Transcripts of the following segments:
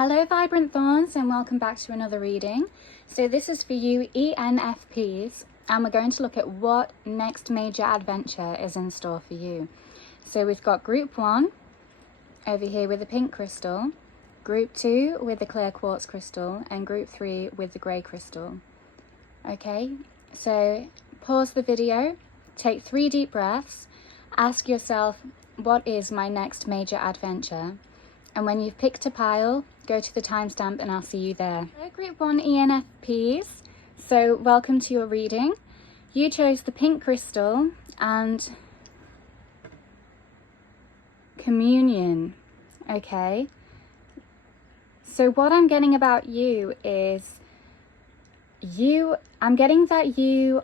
Hello Vibrant Thorns, and welcome back to another reading. So this is for you ENFPs, and we're going to look at what next major adventure is in store for you. So we've got group 1 over here with the pink crystal, group 2 with the clear quartz crystal, and group 3 with the grey crystal. Okay, so pause the video, take 3 deep breaths, ask yourself, what is my next major adventure? And when you've picked a pile, go to the timestamp and I'll see you there. Group 1 ENFPs, so welcome to your reading. You chose the pink crystal and communion, okay? So what I'm getting about you is I'm getting that you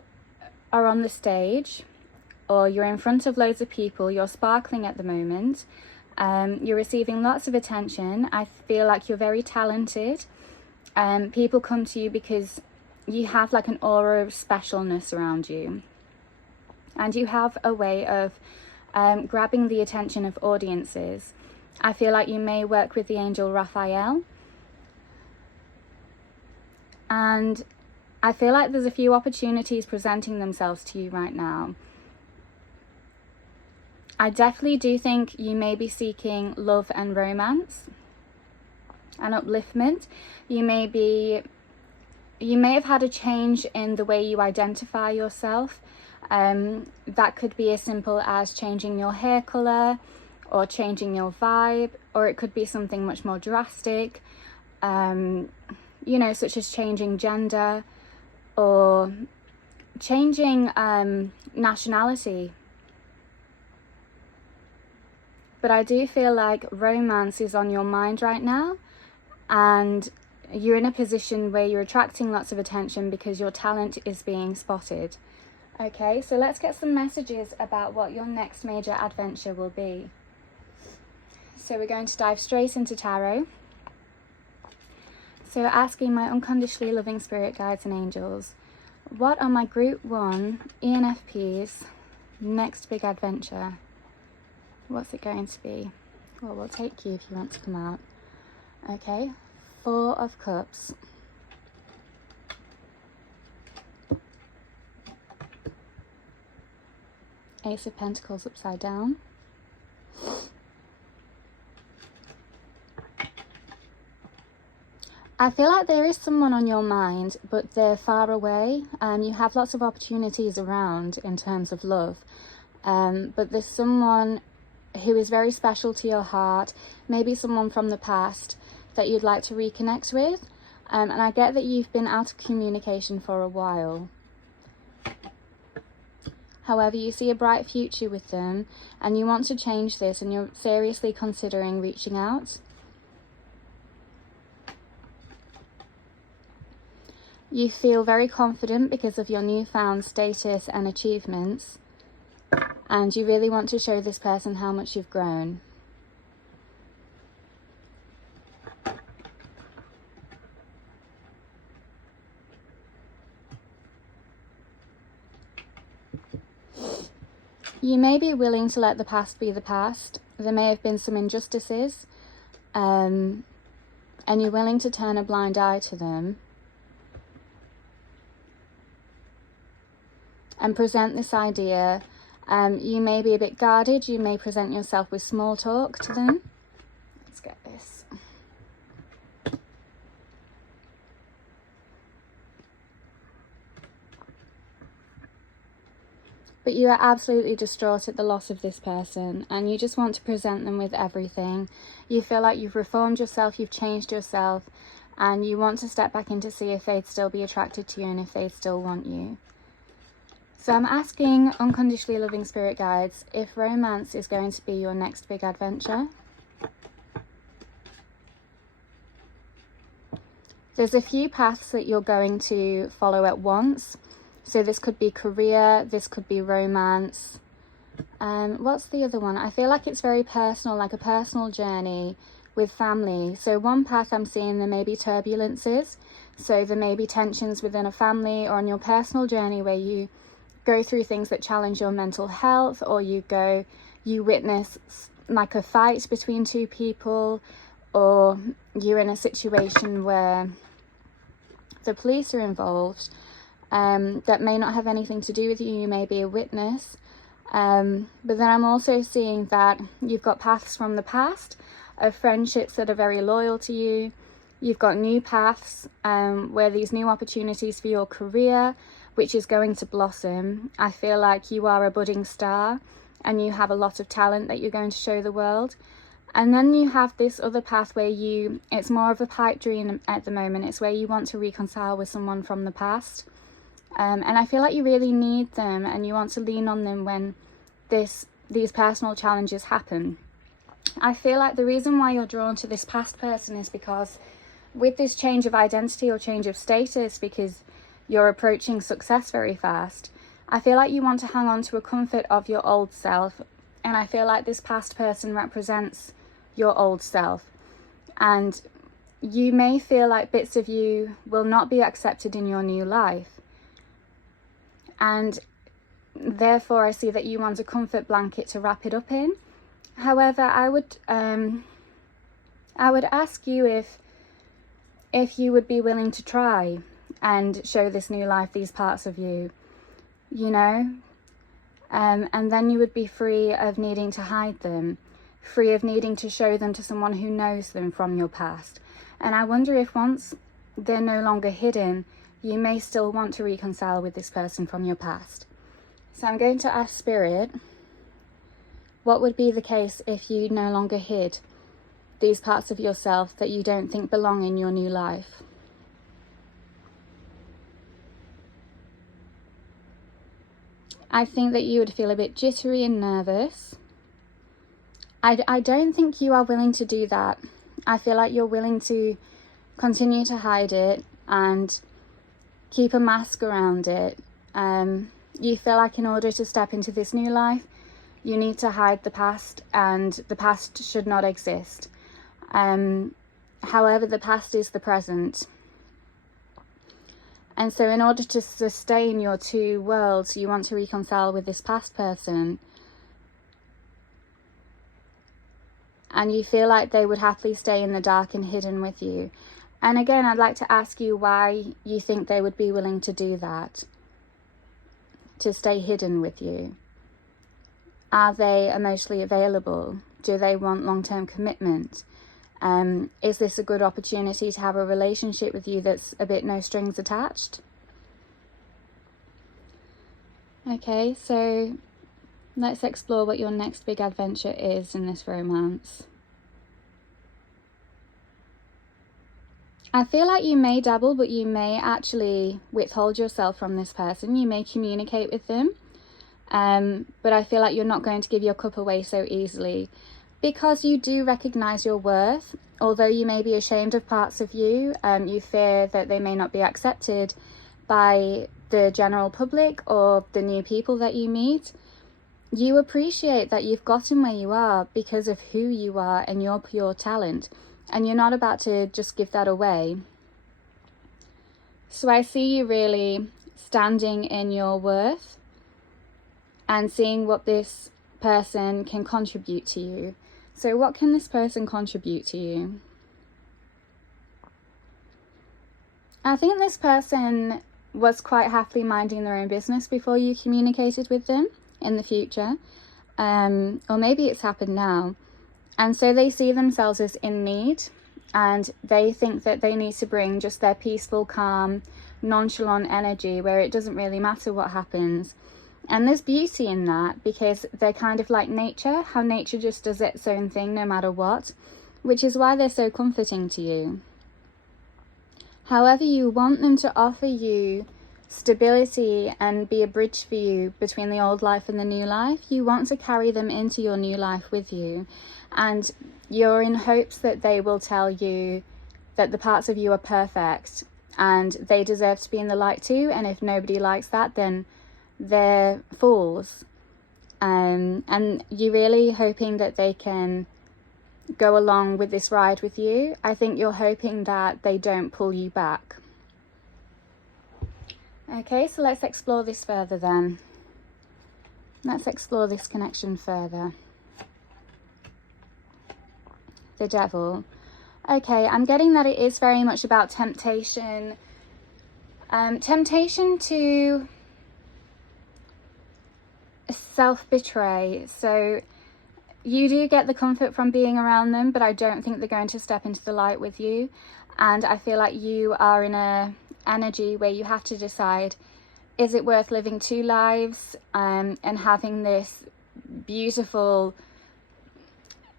are on the stage, or you're in front of loads of people, you're sparkling at the moment. You're receiving lots of attention. I feel like you're very talented. People come to you because you have like an aura of specialness around you. And you have a way of grabbing the attention of audiences. I feel like you may work with the angel Raphael. And I feel like there's a few opportunities presenting themselves to you right now. I definitely do think you may be seeking love and romance and upliftment. You may have had a change in the way you identify yourself. That could be as simple as changing your hair color or changing your vibe, or it could be something much more drastic, such as changing gender or changing nationality. But I do feel like romance is on your mind right now, and you're in a position where you're attracting lots of attention because your talent is being spotted. Okay, so let's get some messages about what your next major adventure will be. So we're going to dive straight into tarot. So asking my unconditionally loving spirit guides and angels, what are my group 1 ENFP's next big adventure? What's it going to be? Well, we'll take you if you want to come out. Okay, 4 of Cups. Ace of Pentacles upside down. I feel like there is someone on your mind, but they're far away. You have lots of opportunities around in terms of love. But there's someone who is very special to your heart, maybe someone from the past that you'd like to reconnect with. And I get that you've been out of communication for a while. However, you see a bright future with them and you want to change this, and you're seriously considering reaching out. You feel very confident because of your newfound status and achievements. And you really want to show this person how much you've grown. You may be willing to let the past be the past. There may have been some injustices, and you're willing to turn a blind eye to them and present this idea. You may be a bit guarded. You may present yourself with small talk to them. Let's get this. But you are absolutely distraught at the loss of this person, and you just want to present them with everything. You feel like you've reformed yourself, you've changed yourself, and you want to step back in to see if they'd still be attracted to you and if they'd still want you. So I'm asking unconditionally loving spirit guides if romance is going to be your next big adventure. There's a few paths that you're going to follow at once. So this could be career, this could be romance. What's the other one? I feel like it's very personal, like a personal journey with family. So one path I'm seeing, there may be turbulences. So there may be tensions within a family or on your personal journey where you go through things that challenge your mental health, or you witness like a fight between 2 people, or you're in a situation where the police are involved, that may not have anything to do with you. You may be a witness. But then I'm also seeing that you've got paths from the past of friendships that are very loyal to you. You've got new paths where these new opportunities for your career, which is going to blossom. I feel like you are a budding star and you have a lot of talent that you're going to show the world. And then you have this other path where it's more of a pipe dream at the moment. It's where you want to reconcile with someone from the past. And I feel like you really need them and you want to lean on them when these personal challenges happen. I feel like the reason why you're drawn to this past person is because with this change of identity or change of status, because you're approaching success very fast, I feel like you want to hang on to a comfort of your old self. And I feel like this past person represents your old self. And you may feel like bits of you will not be accepted in your new life. And therefore I see that you want a comfort blanket to wrap it up in. However, I would ask you if you would be willing to try and show this new life these parts of you, you know, and then you would be free of needing to hide them, free of needing to show them to someone who knows them from your past. And I wonder if once they're no longer hidden, you may still want to reconcile with this person from your past. So I'm going to ask Spirit, what would be the case if you no longer hid these parts of yourself that you don't think belong in your new life? I think that you would feel a bit jittery and nervous. I don't think you are willing to do that. I feel like you're willing to continue to hide it and keep a mask around it. You feel like in order to step into this new life, you need to hide the past, and the past should not exist. However, the past is the present. And so in order to sustain your two worlds, you want to reconcile with this past person. And you feel like they would happily stay in the dark and hidden with you. And again, I'd like to ask you why you think they would be willing to do that, to stay hidden with you. Are they emotionally available? Do they want long-term commitment? Is this a good opportunity to have a relationship with you that's a bit no strings attached? Okay, so let's explore what your next big adventure is in this romance. I feel like you may dabble, but you may actually withhold yourself from this person. You may communicate with them, but I feel like you're not going to give your cup away so easily, because you do recognize your worth. Although you may be ashamed of parts of you, you fear that they may not be accepted by the general public or the new people that you meet. You appreciate that you've gotten where you are because of who you are and your pure talent, and you're not about to just give that away. So I see you really standing in your worth and seeing what this person can contribute to you. So what can this person contribute to you? I think this person was quite happily minding their own business before you communicated with them in the future. Or maybe it's happened now. And so they see themselves as in need, and they think that they need to bring just their peaceful, calm, nonchalant energy where it doesn't really matter what happens. And there's beauty in that, because they're kind of like nature, how nature just does its own thing no matter what, which is why they're so comforting to you. However, you want them to offer you stability and be a bridge for you between the old life and the new life. You want to carry them into your new life with you, and you're in hopes that they will tell you that the parts of you are perfect and they deserve to be in the light too, and if nobody likes that, then they're fools. And you're really hoping that they can go along with this ride with you. I think you're hoping that they don't pull you back. Okay, so let's explore this further then. Let's explore this connection further. The Devil. Okay, I'm getting that it is very much about temptation. Temptation to self-betray. So you do get the comfort from being around them, but I don't think they're going to step into the light with you. And I feel like you are in a energy where you have to decide, is it worth living two lives and having this beautiful,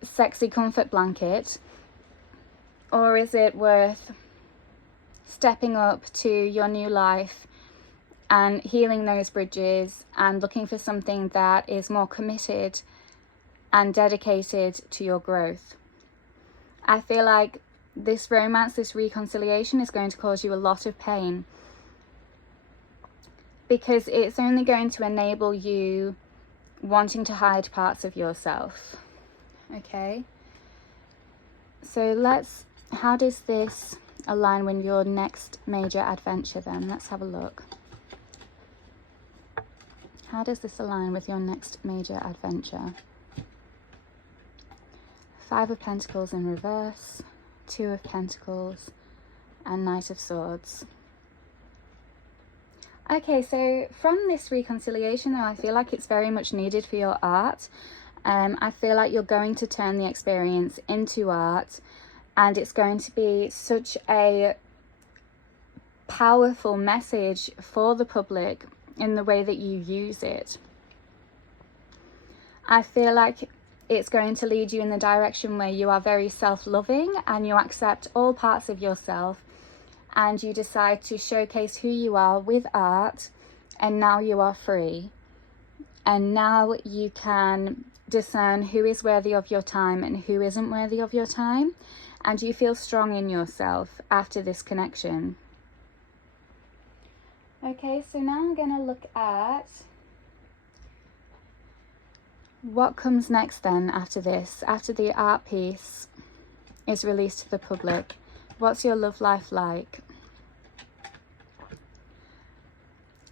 sexy comfort blanket? Or is it worth stepping up to your new life and healing those bridges and looking for something that is more committed and dedicated to your growth? I feel like this romance, this reconciliation is going to cause you a lot of pain, because it's only going to enable you wanting to hide parts of yourself. Okay, so how does this align with your next major adventure then? Let's have a look. How does this align with your next major adventure? 5 of Pentacles in reverse, 2 of Pentacles, and Knight of Swords. Okay, so from this reconciliation, though, I feel like it's very much needed for your art. I feel like you're going to turn the experience into art, and it's going to be such a powerful message for the public in the way that you use it. I feel like it's going to lead you in the direction where you are very self-loving and you accept all parts of yourself, and you decide to showcase who you are with art, and now you are free. And now you can discern who is worthy of your time and who isn't worthy of your time. And you feel strong in yourself after this connection. Okay, so now I'm going to look at what comes next then after this. After the art piece is released to the public, what's your love life like?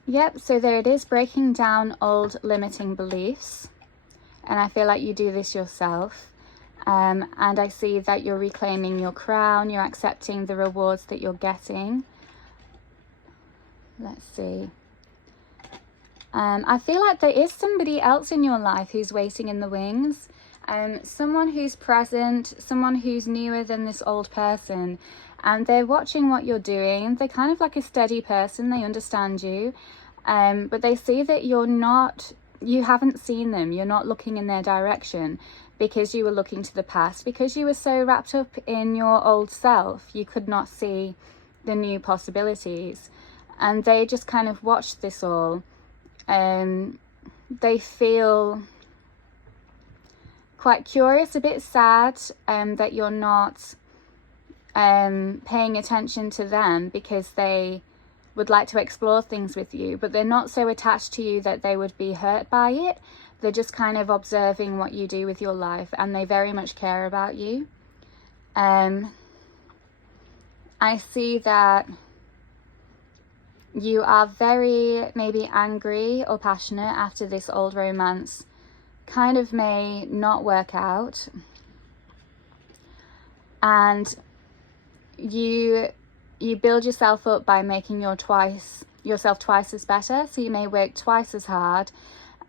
Yep, so there it is, breaking down old limiting beliefs. And I feel like you do this yourself. And I see that you're reclaiming your crown, you're accepting the rewards that you're getting. Let's see. I feel like there is somebody else in your life who's waiting in the wings. Someone who's present, someone who's newer than this old person. And they're watching what you're doing. They're kind of like a steady person, they understand you. But they see that you haven't seen them, you're not looking in their direction, because you were looking to the past, because you were so wrapped up in your old self, you could not see the new possibilities. And they just kind of watch this all. They feel quite curious, a bit sad that you're not paying attention to them, because they would like to explore things with you, but they're not so attached to you that they would be hurt by it. They're just kind of observing what you do with your life, and they very much care about you. I see that you are very maybe angry or passionate after this old romance kind of may not work out, and you build yourself up by making yourself twice as better. So you may work twice as hard.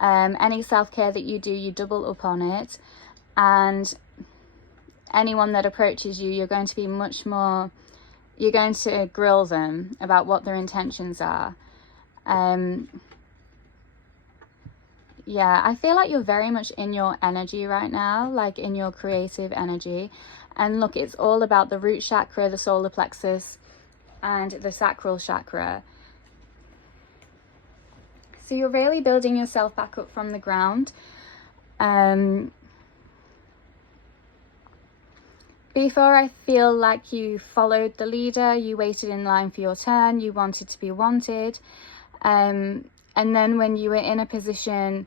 Any self-care that you do, you double up on it. And anyone that approaches you, you're going to be much more, you're going to grill them about what their intentions are. Yeah, I feel like you're very much in your energy right now, like in your creative energy. And look, it's all about the root chakra, the solar plexus, and the sacral chakra. So you're really building yourself back up from the ground. Before, I feel like you followed the leader, you waited in line for your turn, you wanted to be wanted. And then when you were in a position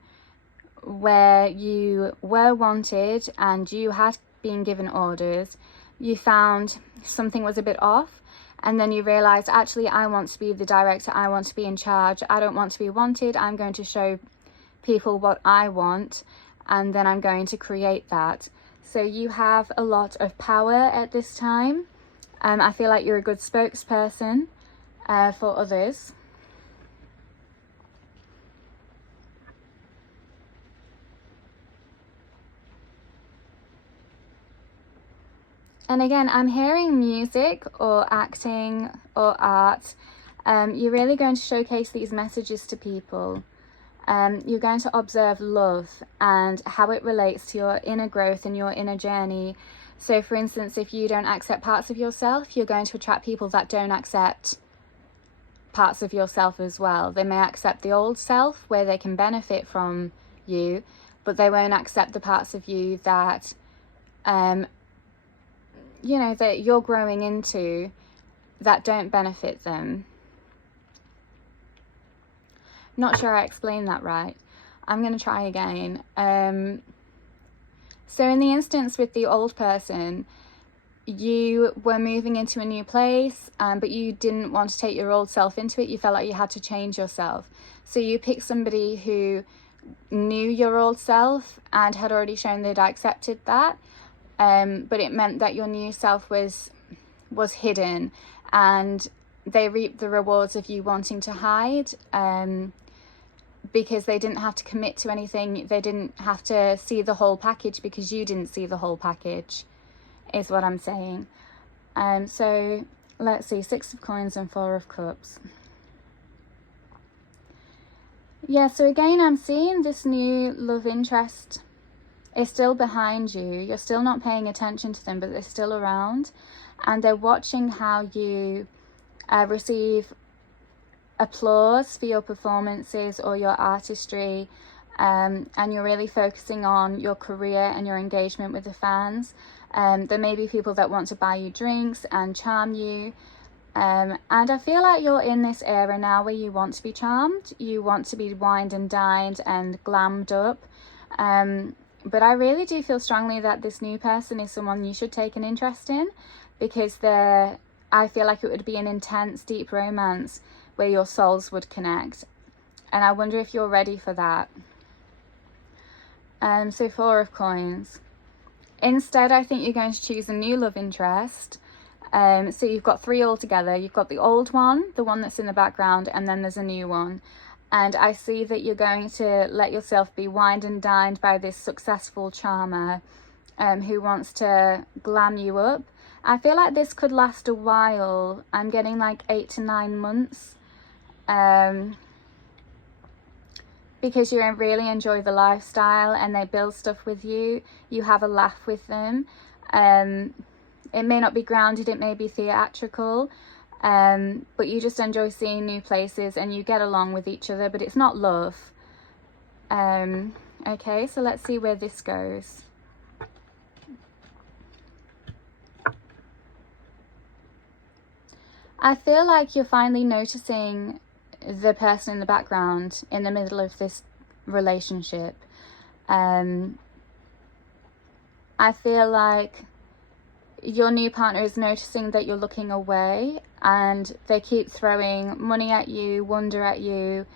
where you were wanted and you had been given orders, you found something was a bit off. And then you realize, actually, I want to be the director. I want to be in charge. I don't want to be wanted. I'm going to show people what I want. And then I'm going to create that. So you have a lot of power at this time. I feel like you're a good spokesperson for others. And again, I'm hearing music or acting or art. You're really going to showcase these messages to people. You're going to observe love and how it relates to your inner growth and your inner journey. So for instance, if you don't accept parts of yourself, you're going to attract people that don't accept parts of yourself as well. They may accept the old self where they can benefit from you, but they won't accept the parts of you that that you're growing into that don't benefit them. Not sure I explained that right. I'm going to try again. So in the instance with the old person, you were moving into a new place, but you didn't want to take your old self into it. You felt like you had to change yourself. So you picked somebody who knew your old self and had already shown they'd accepted that. But it meant that your new self was hidden, and they reaped the rewards of you wanting to hide, because they didn't have to commit to anything. They didn't have to see the whole package because you didn't see the whole package, is what I'm saying. So let's see, 6 of Coins and 4 of Cups. Yeah, so again, I'm seeing this new love interest is still behind you. You're still not paying attention to them, but they're still around, and they're watching how you receive applause for your performances or your artistry, and you're really focusing on your career and your engagement with the fans. There may be people that want to buy you drinks and charm you, and I feel like you're in this era now where you want to be charmed, you want to be wined and dined and glammed up. But I really do feel strongly that this new person is someone you should take an interest in, because I feel like it would be an intense, deep romance where your souls would connect. And I wonder if you're ready for that. So 4 of Coins. Instead, I think you're going to choose a new love interest. So you've got 3 altogether. You've got the old one, the one that's in the background, and then there's a new one. And I see that you're going to let yourself be wined and dined by this successful charmer who wants to glam you up. I feel like this could last a while. I'm getting like 8 to 9 months. Because you really enjoy the lifestyle and they build stuff with you. You have a laugh with them. It may not be grounded, it may be theatrical. But you just enjoy seeing new places and you get along with each other, but it's not love. Okay, so let's see where this goes. I feel like you're finally noticing the person in the background in the middle of this relationship. I feel like your new partner is noticing that you're looking away, and they keep throwing money at you, wonder at you,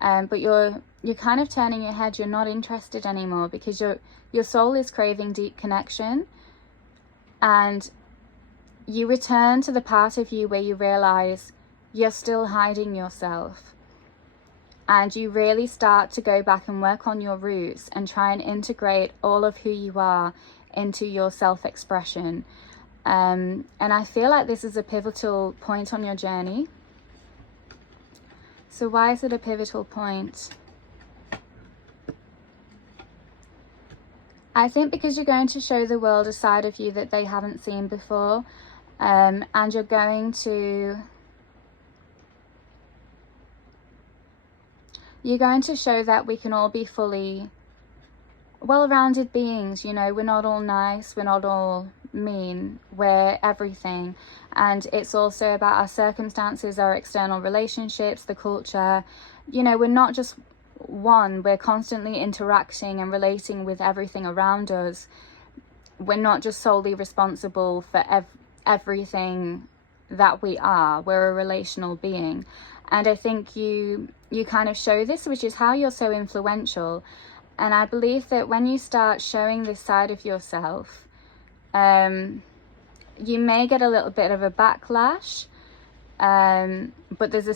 but you're kind of turning your head. You're not interested anymore because your soul is craving deep connection, and you return to the part of you where you realize you're still hiding yourself, and you really start to go back and work on your roots and try and integrate all of who you are into your self-expression. And I feel like this is a pivotal point on your journey. So why is it a pivotal point? I think because you're going to show the world a side of you that they haven't seen before, and you're going to show that we can all be fully well-rounded beings. You know, we're not all nice, we're not all mean, we're everything. And it's also about our circumstances, our external relationships, the culture. You know, we're not just one, we're constantly interacting and relating with everything around us. We're not just solely responsible for everything that we are. We're a relational being. And I think you kind of show this, which is how you're so influential. And I believe that when you start showing this side of yourself, you may get a little bit of a backlash, but there's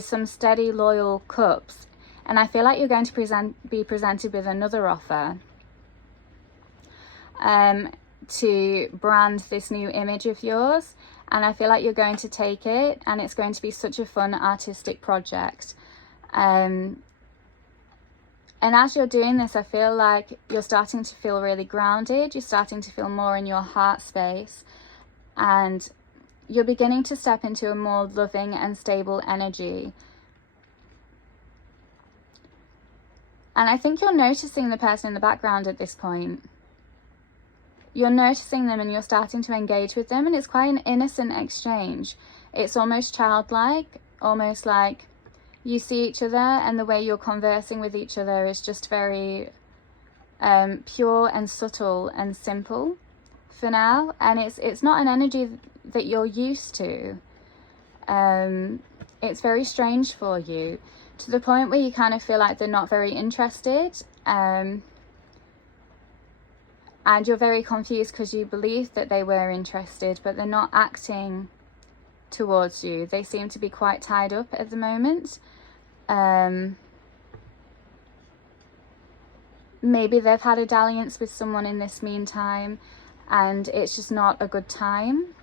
some steady, loyal cups. And I feel like you're going to be presented with another offer to brand this new image of yours. And I feel like you're going to take it, and it's going to be such a fun artistic project. And as you're doing this, I feel like you're starting to feel really grounded. You're starting to feel more in your heart space, and you're beginning to step into a more loving and stable energy. And I think you're noticing the person in the background at this point. You're noticing them and you're starting to engage with them, and it's quite an innocent exchange. It's almost childlike, almost like you see each other, and the way you're conversing with each other is just very pure and subtle and simple for now. And it's not an energy that you're used to. It's very strange for you, to the point where you kind of feel like they're not very interested. And you're very confused because you believe that they were interested, but they're not acting towards you. They seem to be quite tied up at the moment. Maybe they've had a dalliance with someone in this meantime, and it's just not a good time.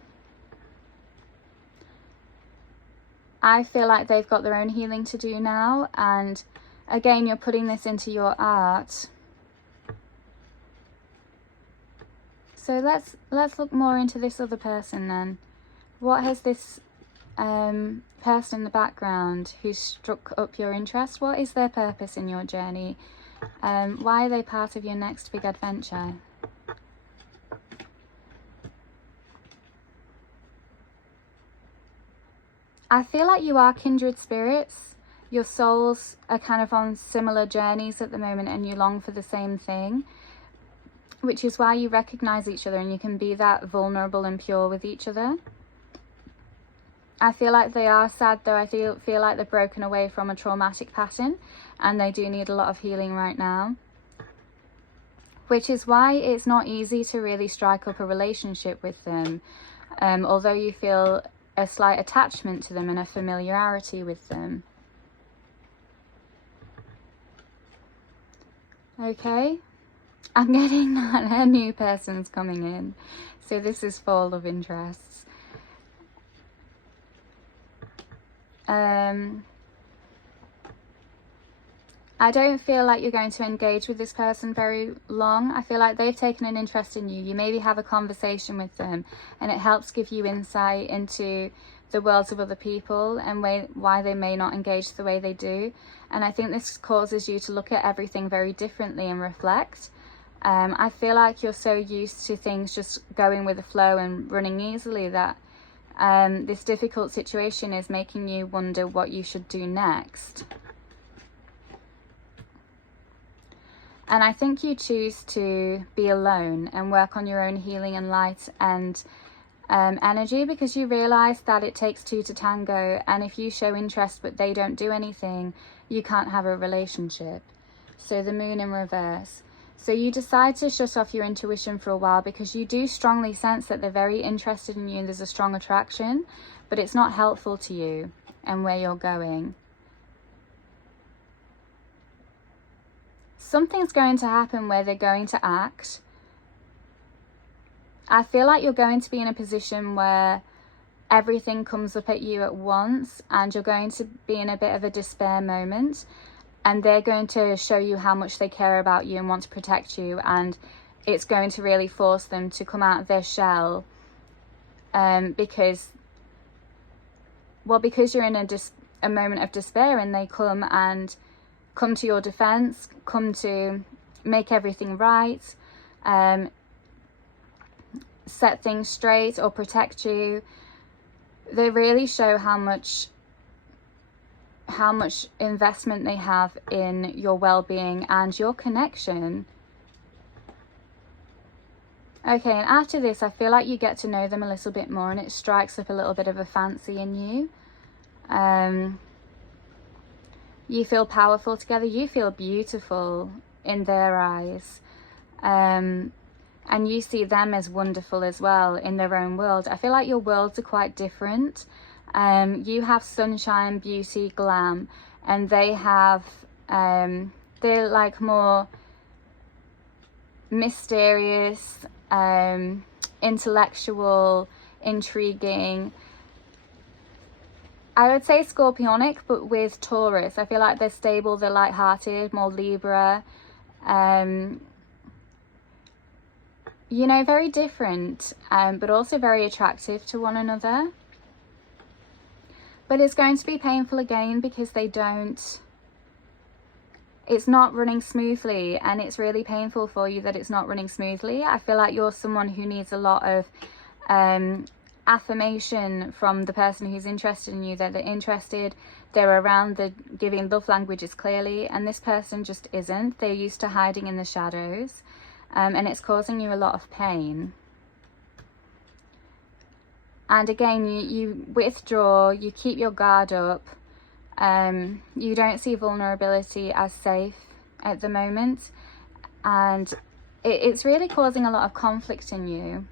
I feel like they've got their own healing to do now, and again, you're putting this into your art. So let's look more into this other person then. What has this person in the background who's struck up your interest, what is their purpose in your journey? Why are they part of your next big adventure? I feel like you are kindred spirits. Your souls are kind of on similar journeys at the moment, and you long for the same thing, which is why you recognize each other and you can be that vulnerable and pure with each other. I feel like they are sad though. I feel like they've broken away from a traumatic pattern, and they do need a lot of healing right now. Which is why it's not easy to really strike up a relationship with them, although you feel a slight attachment to them and a familiarity with them. Okay, I'm getting that a new person's coming in. So this is for love interests. I don't feel like you're going to engage with this person very long. I feel like they've taken an interest in you. You maybe have a conversation with them, and it helps give you insight into the worlds of other people and why they may not engage the way they do. And I think this causes you to look at everything very differently and reflect. I feel like you're so used to things just going with the flow and running easily that this difficult situation is making you wonder what you should do next. And I think you choose to be alone and work on your own healing and light and energy, because you realize that it takes two to tango, and if you show interest but they don't do anything, you can't have a relationship. So the moon in reverse. So you decide to shut off your intuition for a while, because you do strongly sense that they're very interested in you and there's a strong attraction, but it's not helpful to you and where you're going. Something's going to happen where they're going to act. I feel like you're going to be in a position where everything comes up at you at once, and you're going to be in a bit of a despair moment, and they're going to show you how much they care about you and want to protect you, and it's going to really force them to come out of their shell, because you're in a moment of despair, and they come to your defense, come to make everything right, set things straight or protect you. They really show how much investment they have in your well-being and your connection. Okay, and after this, I feel like you get to know them a little bit more, and it strikes up a little bit of a fancy in you. You feel powerful together. You feel beautiful in their eyes. And you see them as wonderful as well in their own world. I feel like your worlds are quite different. You have sunshine, beauty, glam, and they have, they're like more mysterious, intellectual, intriguing. I would say Scorpionic, but with Taurus. I feel like they're stable, they're lighthearted, more Libra. You know, very different, but also very attractive to one another. But it's going to be painful again because they don't, it's not running smoothly, and it's really painful for you that it's not running smoothly. I feel like you're someone who needs a lot of affirmation from the person who's interested in you, that they're interested, they're around, the giving love languages clearly, and this person just isn't. They're used to hiding in the shadows, and it's causing you a lot of pain. And again, you withdraw, you keep your guard up. You don't see vulnerability as safe at the moment, and it's really causing a lot of conflict in you.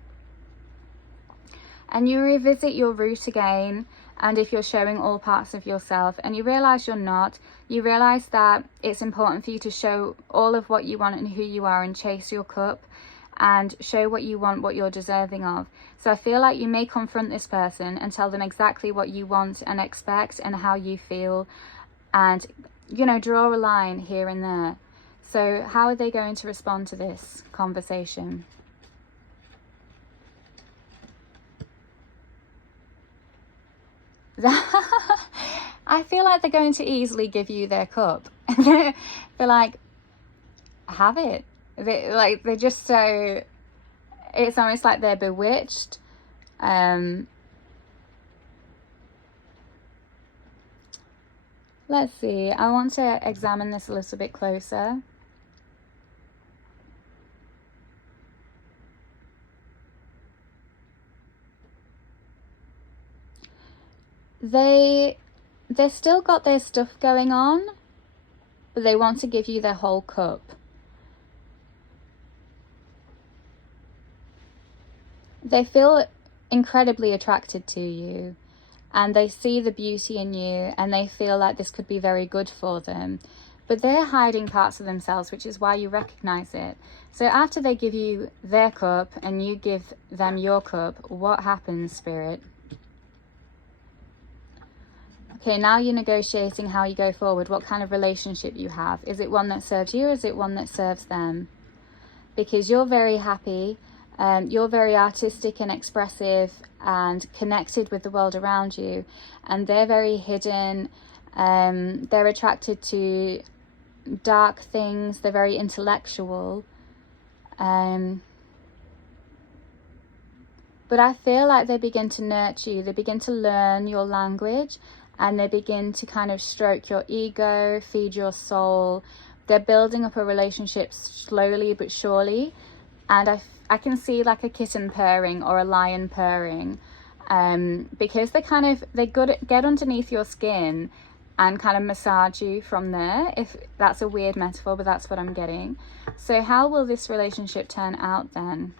And you revisit your root again, and if you're showing all parts of yourself and you realize you're not, you realize that it's important for you to show all of what you want and who you are, and chase your cup and show what you want, what you're deserving of. So I feel like you may confront this person and tell them exactly what you want and expect and how you feel, and, you know, draw a line here and there. So how are they going to respond to this conversation? I feel like they're going to easily give you their cup. They're like, have it. They're just so, it's almost like they're bewitched. Let's see, I want to examine this a little bit closer. They've still got their stuff going on, but they want to give you their whole cup. They feel incredibly attracted to you, and they see the beauty in you, and they feel like this could be very good for them, but they're hiding parts of themselves, which is why you recognize it. So after they give you their cup and you give them your cup, what happens, Spirit? Okay, now you're negotiating how you go forward, what kind of relationship you have. Is it one that serves you, or is it one that serves them? Because you're very happy, you're very artistic and expressive and connected with the world around you, and they're very hidden. They're attracted to dark things, they're very intellectual. But I feel like they begin to nurture you, they begin to learn your language, and they begin to kind of stroke your ego, feed your soul. They're building up a relationship slowly but surely, and I can see like a kitten purring or a lion purring, because they get underneath your skin and kind of massage you from there, if that's a weird metaphor, but that's what I'm getting. So how will this relationship turn out then?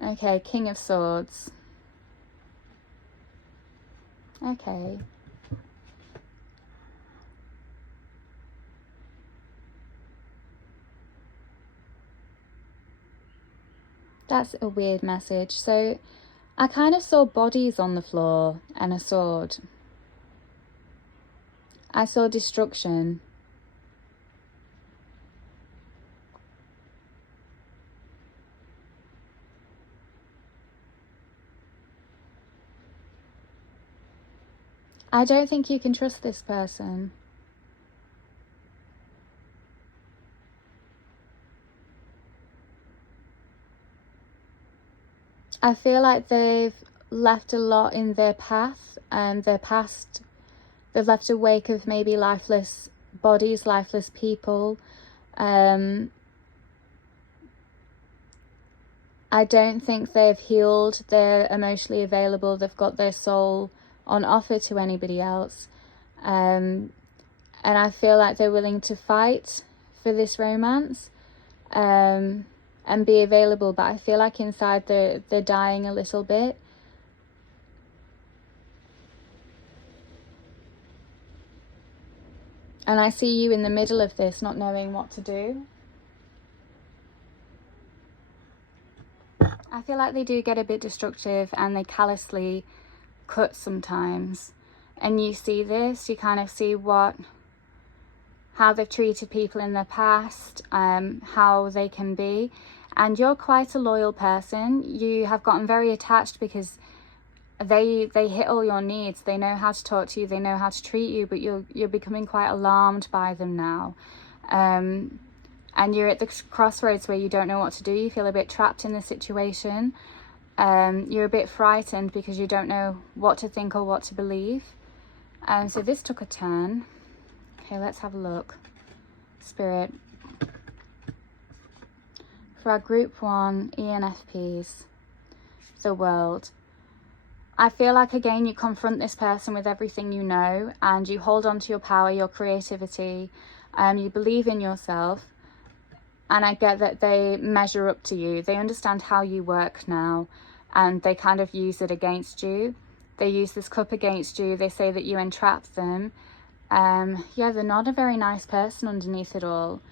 Okay, King of Swords. Okay. That's a weird message. So I kind of saw bodies on the floor and a sword. I saw destruction. I don't think you can trust this person. I feel like they've left a lot in their path, and their past. They've left a wake of maybe lifeless bodies, lifeless people. I don't think they've healed. They're emotionally available. They've got their soul on offer to anybody else. and I feel like they're willing to fight for this romance, and be available, but I feel like inside they're dying a little bit. And I see you in the middle of this, not knowing what to do. I feel like they do get a bit destructive and they callously cut sometimes. And you see this, you kind of see how they've treated people in the past, how they can be. And you're quite a loyal person. You have gotten very attached because they hit all your needs. They know how to talk to you, they know how to treat you, but you're becoming quite alarmed by them now. And you're at the crossroads where you don't know what to do. You feel a bit trapped in the situation. You're a bit frightened because you don't know what to think or what to believe. So this took a turn. Okay, let's have a look. Spirit. For our group 1 ENFPs, the World. I feel like, again, you confront this person with everything you know, and you hold on to your power, your creativity, you believe in yourself. And I get that they measure up to you. They understand how you work now, and they kind of use it against you. They use this cup against you. They say that you entrap them. Yeah, they're not a very nice person underneath it all.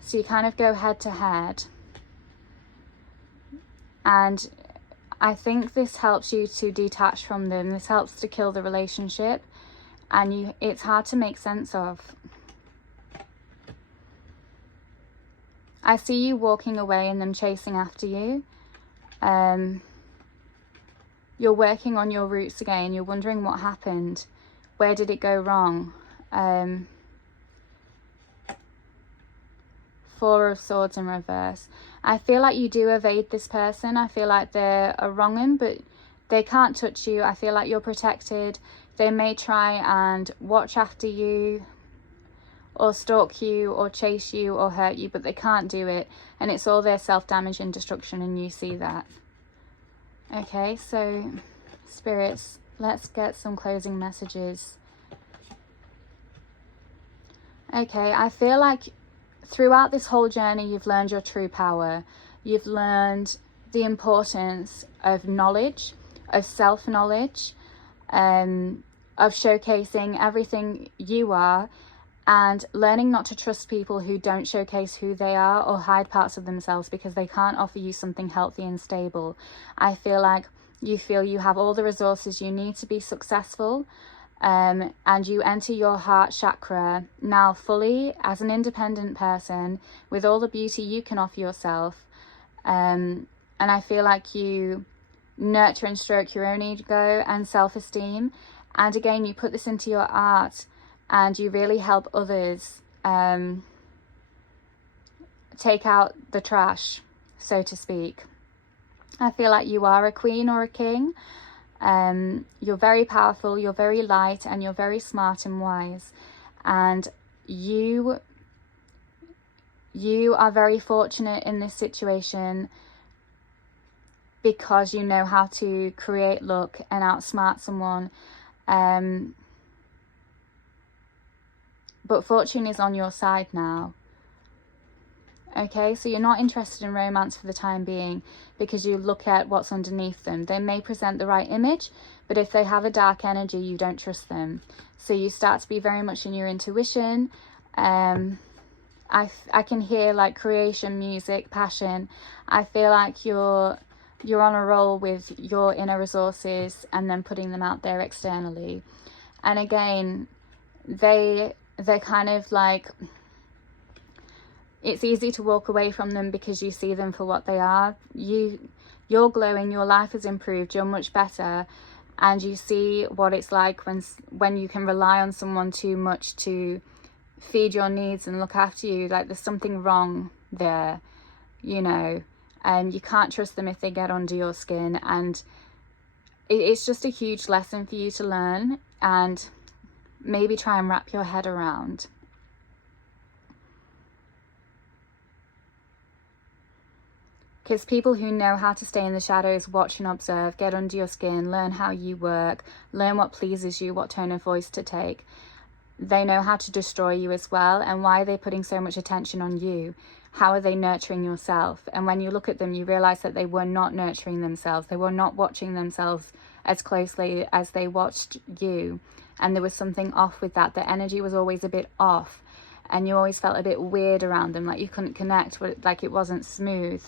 So you kind of go head to head. And I think this helps you to detach from them. This helps to kill the relationship. And it's hard to make sense of. I see you walking away and them chasing after you. You're working on your roots again. You're wondering what happened. Where did it go wrong? 4 of Swords in reverse. I feel like you do evade this person. I feel like they're a wrong 'un, but they can't touch you. I feel like you're protected. They may try and watch after you, or stalk you, or chase you, or hurt you, but they can't do it. And it's all their self-damage and destruction, and you see that. Okay, so spirits, let's get some closing messages. Okay, I feel like throughout this whole journey, you've learned your true power. You've learned the importance of knowledge, of self-knowledge, of showcasing everything you are, and learning not to trust people who don't showcase who they are or hide parts of themselves because they can't offer you something healthy and stable. I feel like you feel you have all the resources you need to be successful, and you enter your heart chakra now fully as an independent person with all the beauty you can offer yourself. And I feel like you nurture and stroke your own ego and self-esteem. And again, you put this into your art, and you really help others take out the trash, so to speak. I feel like you are a queen or a king. You're very powerful, you're very light, and you're very smart and wise. And you are very fortunate in this situation because you know how to create luck and outsmart someone. But fortune is on your side now. Okay, so you're not interested in romance for the time being because you look at what's underneath them. They may present the right image, but if they have a dark energy, you don't trust them. So you start to be very much in your intuition. I can hear like creation, music, passion. I feel like you're on a roll with your inner resources and then putting them out there externally. And again, they're kind of like, it's easy to walk away from them because you see them for what they are. You're glowing, your life has improved, you're much better, and you see what it's like when you can rely on someone too much to feed your needs and look after you. Like there's something wrong there, you know, and you can't trust them if they get under your skin. And it's just a huge lesson for you to learn and maybe try and wrap your head around. because people who know how to stay in the shadows, watch and observe, get under your skin, learn how you work, learn what pleases you, what tone of voice to take, they know how to destroy you as well. And why are they putting so much attention on you? How are they nurturing yourself? And when you look at them, you realize that they were not nurturing themselves. They were not watching themselves as closely as they watched you. And there was something off with that. The energy was always a bit off. And you always felt a bit weird around them, like you couldn't connect, like it wasn't smooth.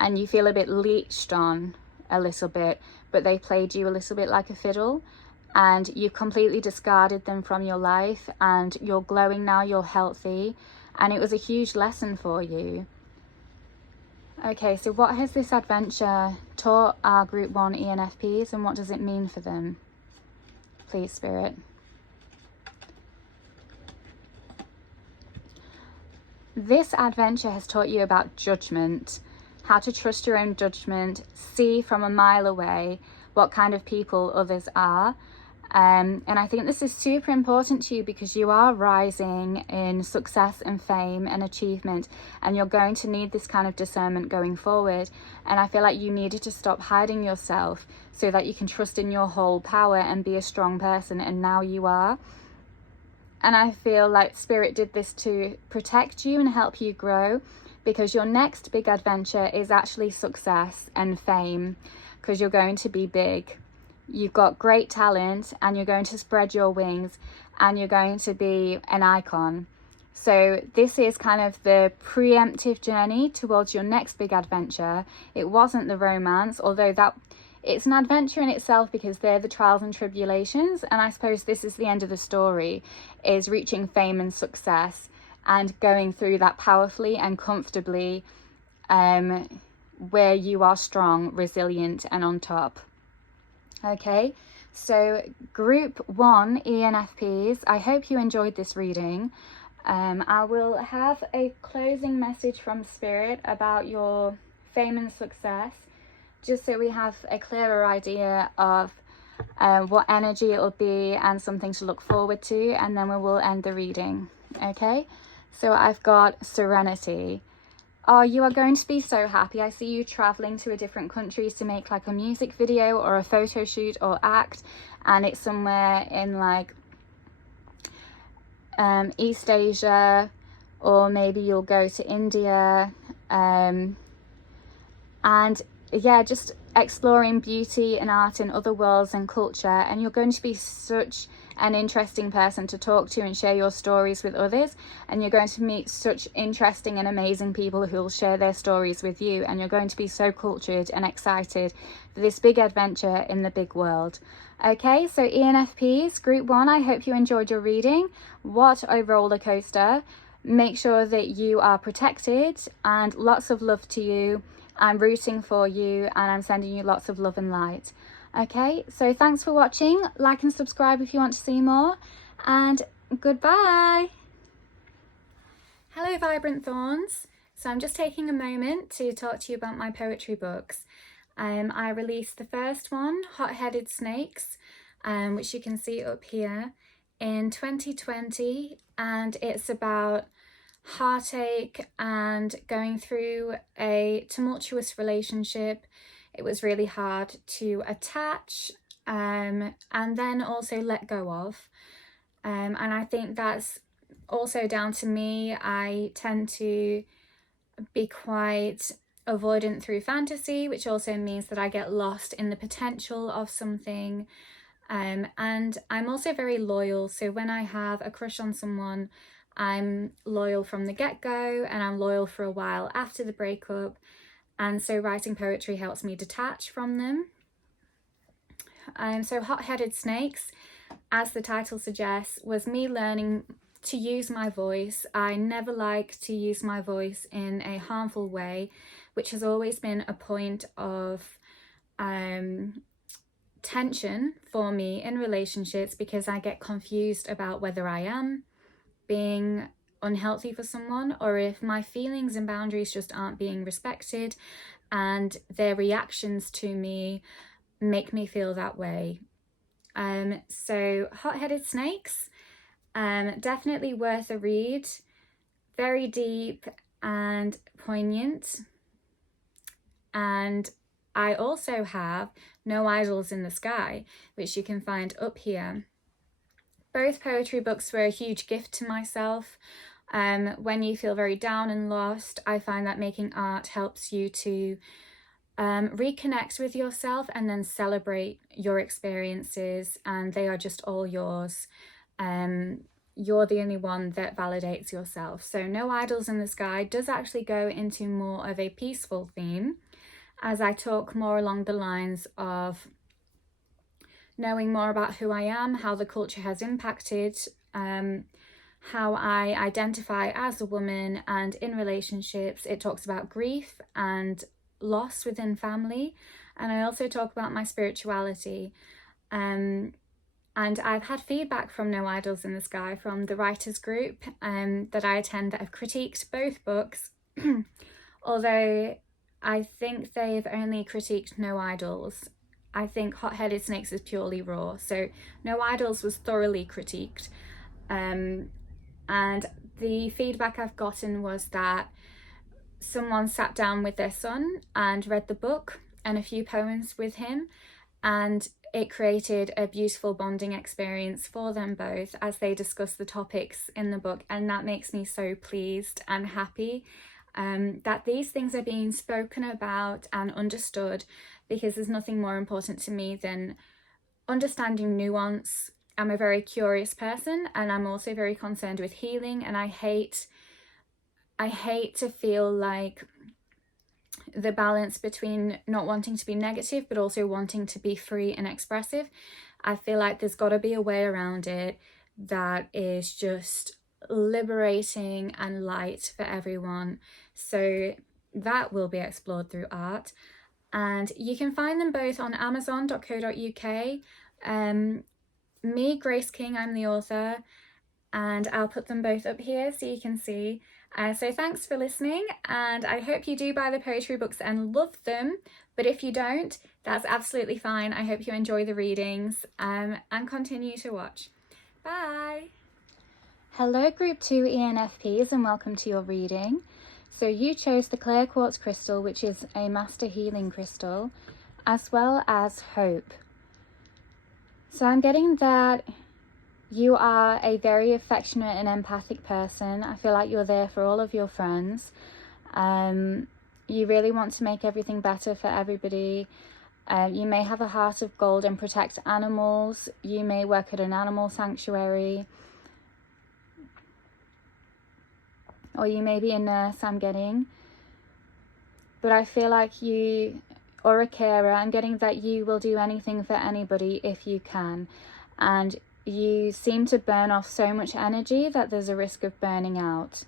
And you feel a bit leeched on a little bit, but they played you a little bit like a fiddle. And you completely discarded them from your life, and you're glowing now, you're healthy. And it was a huge lesson for you. Okay, so what has this adventure taught our Group 1 ENFPs, and what does it mean for them? Please, Spirit. This adventure has taught you about judgment, how to trust your own judgment, see from a mile away what kind of people others are. And I think this is super important to you because you are rising in success and fame and achievement, and you're going to need this kind of discernment going forward. And I feel like you needed to stop hiding yourself so that you can trust in your whole power and be a strong person, and now you are. And I feel like Spirit did this to protect you and help you grow, because your next big adventure is actually success and fame, because you're going to be big. You've got great talent, and you're going to spread your wings, and you're going to be an icon. So this is kind of the preemptive journey towards your next big adventure. It wasn't the romance, although that it's an adventure in itself because they're the trials and tribulations. And I suppose this is the end of the story, is reaching fame and success and going through that powerfully and comfortably, where you are strong, resilient, and on top. Okay, so Group 1 ENFPs, I hope you enjoyed this reading. I will have a closing message from Spirit about your fame and success, just so we have a clearer idea of what energy it will be and something to look forward to, and then we will end the reading. Okay, so I've got Serenity. Oh, you are going to be so happy. I see you traveling to a different countries to make like a music video or a photo shoot or act, and it's somewhere in like East Asia, or maybe you'll go to India, and yeah, just exploring beauty and art in other worlds and culture. And you're going to be such an interesting person to talk to and share your stories with others, and you're going to meet such interesting and amazing people who will share their stories with you, and you're going to be so cultured and excited for this big adventure in the big world. Okay, so ENFPs, Group 1, I hope you enjoyed your reading. What a roller coaster. Make sure that you are protected, and lots of love to you. I'm rooting for you, and I'm sending you lots of love and light. Okay, so thanks for watching. Like and subscribe if you want to see more, and goodbye. Hello, Vibrant Thorns. So I'm just taking a moment to talk to you about my poetry books. I released the first one, Hot-Headed Snakes, which you can see up here, in 2020, and it's about heartache and going through a tumultuous relationship. It was really hard to attach and then also let go of. And I think that's also down to me. I tend to be quite avoidant through fantasy, which also means that I get lost in the potential of something. And I'm also very loyal. So when I have a crush on someone, I'm loyal from the get-go, and I'm loyal for a while after the breakup. And so writing poetry helps me detach from them. So Hot-Headed Snakes, as the title suggests, was me learning to use my voice. I never like to use my voice in a harmful way, which has always been a point of tension for me in relationships, because I get confused about whether I am being unhealthy for someone, or if my feelings and boundaries just aren't being respected, and their reactions to me make me feel that way. So Hot-Headed Snakes, definitely worth a read. Very deep and poignant. And I also have No Idols in the Sky, which you can find up here. Both poetry books were a huge gift to myself. When you feel very down and lost, I find that making art helps you to reconnect with yourself and then celebrate your experiences, and they are just all yours. You're the only one that validates yourself. So No Idols in the Sky does actually go into more of a peaceful theme, as I talk more along the lines of knowing more about who I am, how the culture has impacted how I identify as a woman, and in relationships it talks about grief and loss within family, and I also talk about my spirituality. And I've had feedback from No Idols in the Sky from the writers group that I attend that have critiqued both books although I think they've only critiqued No Idols. I think Hot-Headed Snakes is purely raw, so No Idols was thoroughly critiqued. And the feedback I've gotten was that someone sat down with their son and read the book and a few poems with him, and it created a beautiful bonding experience for them both as they discuss the topics in the book. And that makes me so pleased and happy that these things are being spoken about and understood, because there's nothing more important to me than understanding nuance. I'm a very curious person, and I'm also very concerned with healing, and I hate to feel like the balance between not wanting to be negative but also wanting to be free and expressive. I feel like there's got to be a way around it that is just liberating and light for everyone. So that will be explored through art, and you can find them both on amazon.co.uk. Me, Grace King, I'm the author, and I'll put them both up here so you can see. So thanks for listening, and I hope you do buy the poetry books and love them, but if you don't, that's absolutely fine. I hope you enjoy the readings and continue to watch. Bye! Hello Group 2 ENFPs, and welcome to your reading. So you chose the Clear Quartz Crystal, which is a Master Healing Crystal, as well as Hope. So I'm getting that you are a very affectionate and empathic person. I feel like you're there for all of your friends. You really want to make everything better for everybody. You may have a heart of gold and protect animals. You may work at an animal sanctuary. Or you may be a nurse, I'm getting. But I feel like you, or a carer, I'm getting that you will do anything for anybody if you can. And you seem to burn off so much energy that there's a risk of burning out.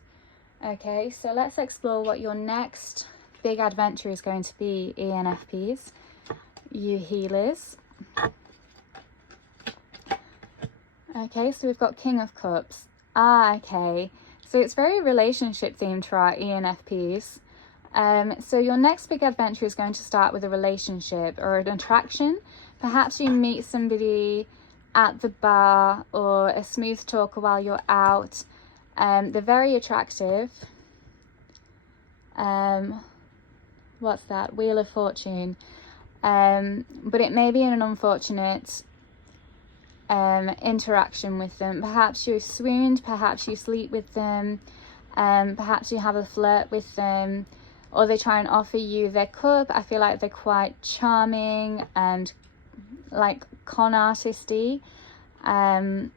Okay, so let's explore what your next big adventure is going to be, ENFPs, you healers. Okay, so we've got King of Cups. Okay, so it's very relationship themed for our ENFPs. So your next big adventure is going to start with a relationship or an attraction. Perhaps you meet somebody at the bar or a smooth talker while you're out. They're very attractive. What's that? Wheel of Fortune. But it may be an unfortunate interaction with them. Perhaps you're swooned, perhaps you sleep with them, perhaps you have a flirt with them, or they try and offer you their cup. I feel like they're quite charming and like con artisty, and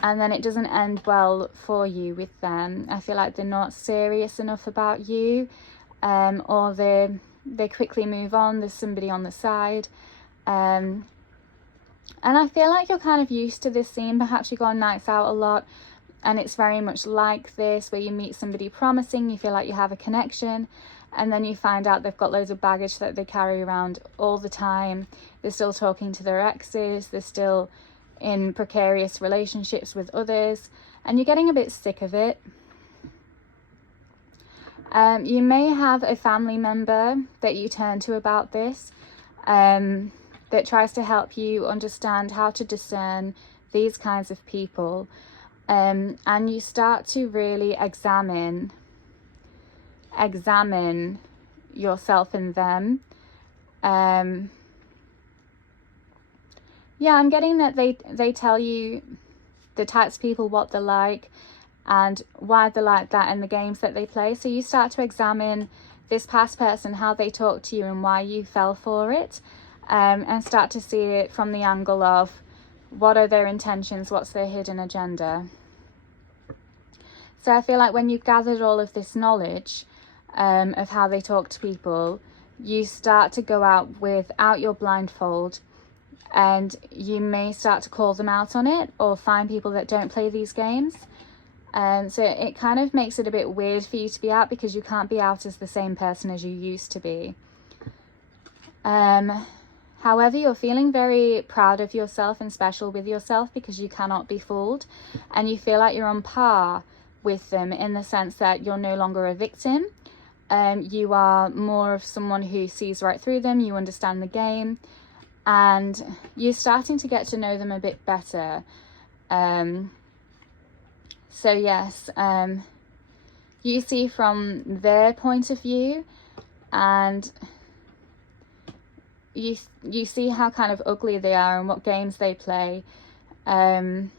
then it doesn't end well for you with them. I feel like they're not serious enough about you, or they quickly move on. There's somebody on the side, and I feel like you're kind of used to this scene. Perhaps you go on nights out a lot, and it's very much like this, where you meet somebody promising, you feel like you have a connection, and then you find out they've got loads of baggage that they carry around all the time. They're still talking to their exes, they're still in precarious relationships with others, and you're getting a bit sick of it. You may have a family member that you turn to about this, that tries to help you understand how to discern these kinds of people, and you start to really examine yourself and them. Yeah, I'm getting that they tell you, the types of people, what they're like and why they're like that, and the games that they play. So you start to examine this past person, how they talk to you and why you fell for it, and start to see it from the angle of what are their intentions, what's their hidden agenda. So I feel like when you've gathered all of this knowledge of how they talk to people, you start to go out without your blindfold, and you may start to call them out on it or find people that don't play these games. So it kind of makes it a bit weird for you to be out, because you can't be out as the same person as you used to be. However, you're feeling very proud of yourself and special with yourself, because you cannot be fooled, and you feel like you're on par with them in the sense that you're no longer a victim. You are more of someone who sees right through them, you understand the game, and you're starting to get to know them a bit better. So yes, you see from their point of view, and you see how kind of ugly they are and what games they play, and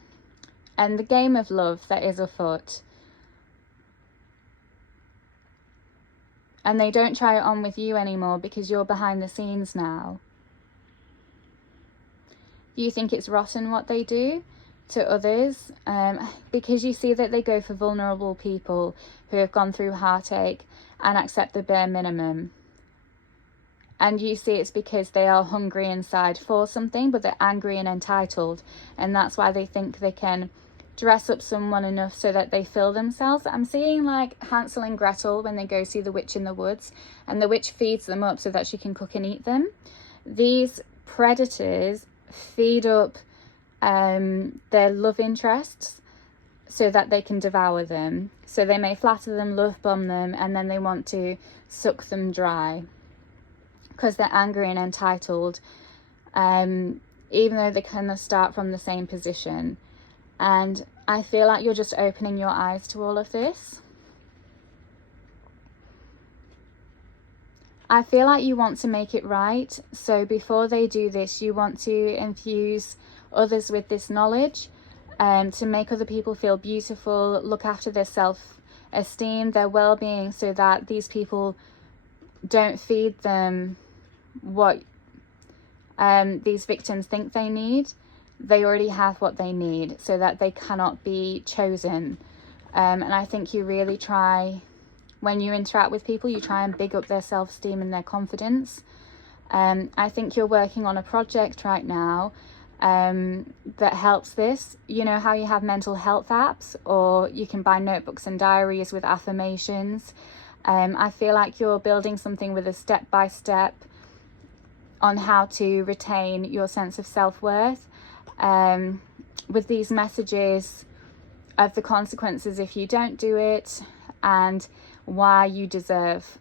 the game of love that is afoot. And they don't try it on with you anymore because you're behind the scenes now. You think it's rotten what they do to others, because you see that they go for vulnerable people who have gone through heartache and accept the bare minimum. And you see it's because they are hungry inside for something, but they're angry and entitled, and that's why they think they can dress up someone enough so that they fill themselves. I'm seeing like Hansel and Gretel when they go see the witch in the woods, and the witch feeds them up so that she can cook and eat them. These predators feed up their love interests so that they can devour them. So they may flatter them, love bomb them, and then they want to suck them dry because they're angry and entitled, even though they kind of start from the same position. And I feel like you're just opening your eyes to all of this. I feel like you want to make it right. So before they do this, you want to infuse others with this knowledge, to make other people feel beautiful, look after their self-esteem, their well-being, so that these people don't feed them what these victims think they need. They already have what they need, so that they cannot be chosen. And I think you really try, when you interact with people, you try and big up their self-esteem and their confidence. I think you're working on a project right now that helps this. You know how you have mental health apps, or you can buy notebooks and diaries with affirmations. I feel like you're building something with a step-by-step on how to retain your sense of self-worth, with these messages of the consequences if you don't do it, and why you deserve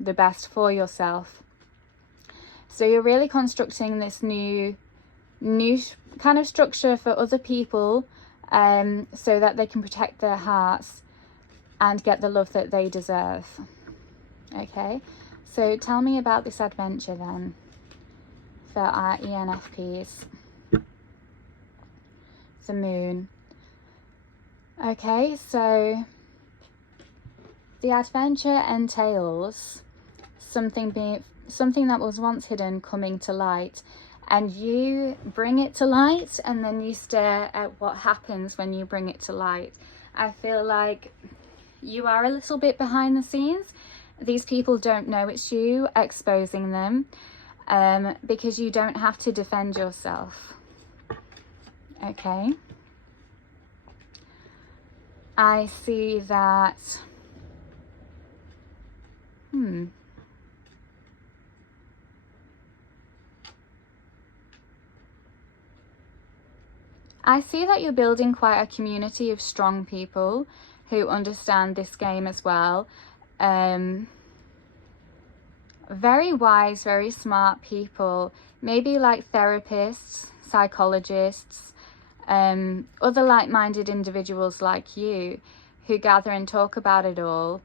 the best for yourself. So you're really constructing this new kind of structure for other people, so that they can protect their hearts and get the love that they deserve. Okay, so tell me about this adventure then for our ENFPs. The moon. Okay, so the adventure entails something that was once hidden coming to light, and you bring it to light, and then you stare at what happens when you bring it to light. I feel like you are a little bit behind the scenes. These people don't know it's you exposing them, because you don't have to defend yourself. Okay, I see that. I see that you're building quite a community of strong people who understand this game as well. Very wise, very smart people, maybe like therapists, psychologists, other like-minded individuals like you who gather and talk about it all,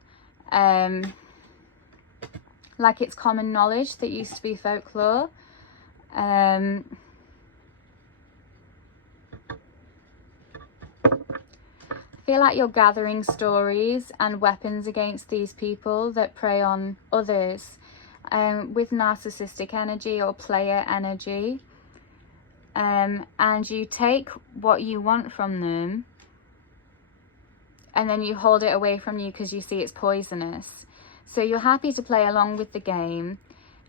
like it's common knowledge that used to be folklore. I feel like you're gathering stories and weapons against these people that prey on others with narcissistic energy or player energy. And you take what you want from them and then you hold it away from you because you see it's poisonous. So you're happy to play along with the game,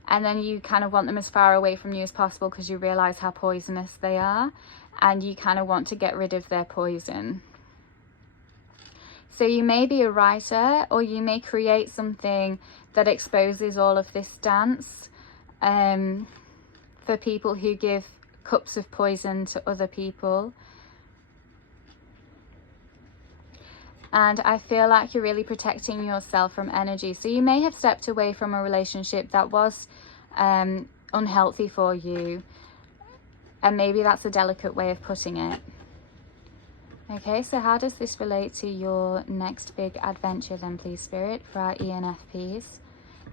and then you kind of want them as far away from you as possible because you realize how poisonous they are, and you kind of want to get rid of their poison. So you may be a writer, or you may create something that exposes all of this dance for people who give cups of poison to other people. And I feel like you're really protecting yourself from energy. So you may have stepped away from a relationship that was unhealthy for you. And maybe that's a delicate way of putting it. Okay, so how does this relate to your next big adventure then, please, Spirit, for our ENFPs?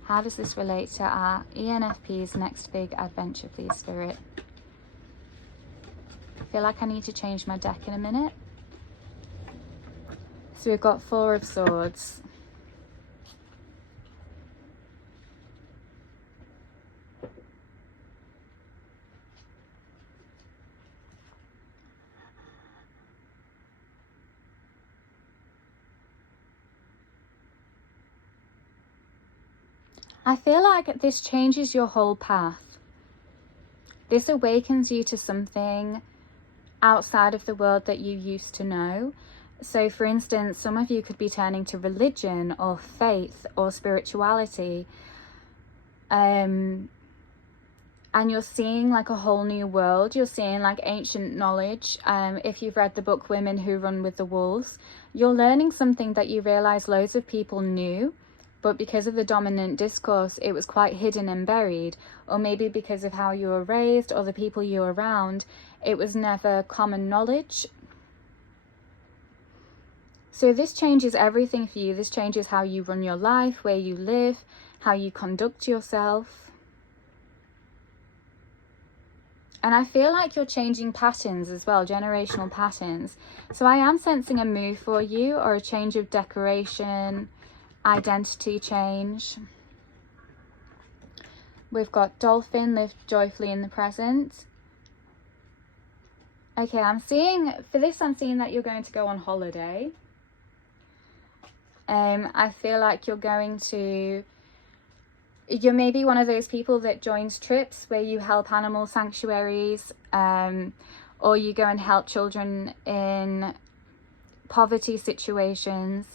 How does this relate to our ENFP's next big adventure, please, Spirit? I feel like I need to change my deck in a minute. So we've got 4 of Swords. I feel like this changes your whole path. This awakens you to something outside of the world that you used to know. So for instance, some of you could be turning to religion or faith or spirituality. And you're seeing like a whole new world. You're seeing like ancient knowledge. If you've read the book Women Who Run with the Wolves, you're learning something that you realize loads of people knew, but because of the dominant discourse, it was quite hidden and buried. Or maybe because of how you were raised or the people you were around, it was never common knowledge. So this changes everything for you. This changes how you run your life, where you live, how you conduct yourself. And I feel like you're changing patterns as well, generational patterns. So I am sensing a move for you, or a change of decoration, identity change. We've got Dolphin, live joyfully in the present. Okay, I'm seeing that you're going to go on holiday. I feel like you're maybe one of those people that joins trips where you help animal sanctuaries, or you go and help children in poverty situations.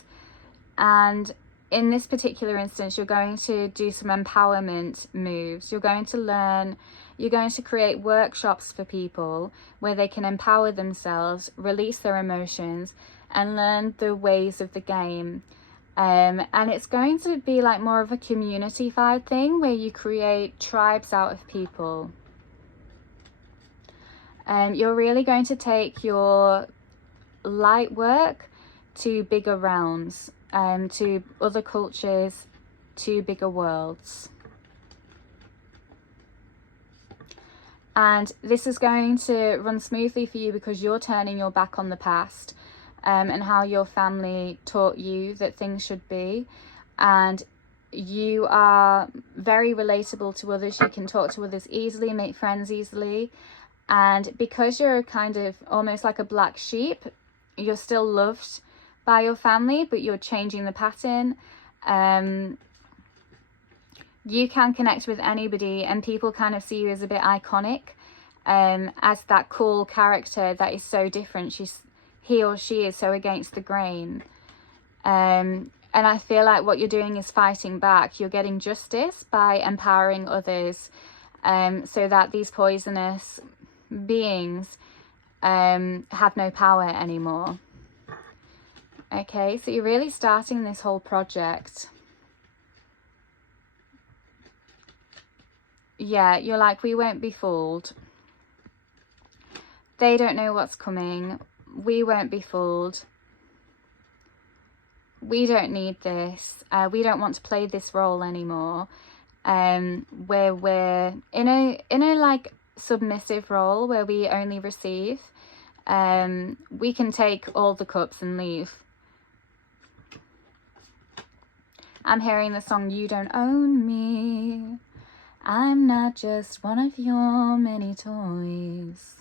And in this particular instance, you're going to do some empowerment moves. You're going to create workshops for people where they can empower themselves, release their emotions, and learn the ways of the game. And it's going to be like more of a community-fied thing where you create tribes out of people. You're really going to take your light work to bigger realms, to other cultures, to bigger worlds. And this is going to run smoothly for you because you're turning your back on the past. And how your family taught you that things should be, and you are very relatable to others. You can talk to others easily, make friends easily, and because you're kind of almost like a black sheep, you're still loved by your family, but you're changing the pattern. You can connect with anybody, and people kind of see you as a bit iconic, as that cool character that is so different. He or she is so against the grain. And I feel like what you're doing is fighting back. You're getting justice by empowering others, so that these poisonous beings have no power anymore. Okay, so you're really starting this whole project. Yeah, you're like, we won't be fooled. They don't know what's coming. We won't be fooled. We don't need this. We don't want to play this role anymore. where we're in a like submissive role where we only receive, we can take all the cups and leave. I'm hearing the song You Don't Own Me, I'm not just one of your many toys.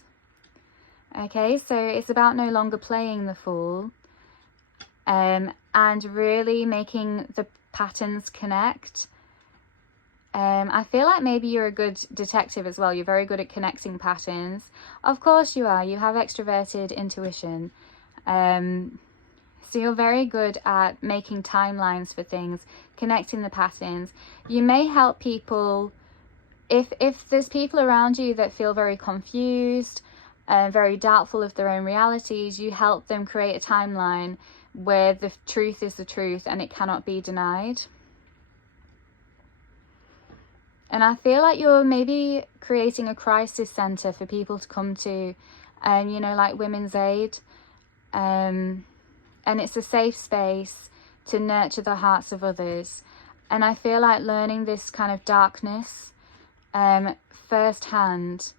Okay, so it's about no longer playing the fool, and really making the patterns connect. I feel like maybe you're a good detective as well. You're very good at connecting patterns. Of course you are. You have extroverted intuition. So you're very good at making timelines for things, connecting the patterns. You may help people, if there's people around you that feel very confused, very doubtful of their own realities, you help them create a timeline where the truth is the truth and it cannot be denied. And I feel like you're maybe creating a crisis center for people to come to, you know, like Women's Aid. And it's a safe space to nurture the hearts of others. And I feel like learning this kind of darkness firsthand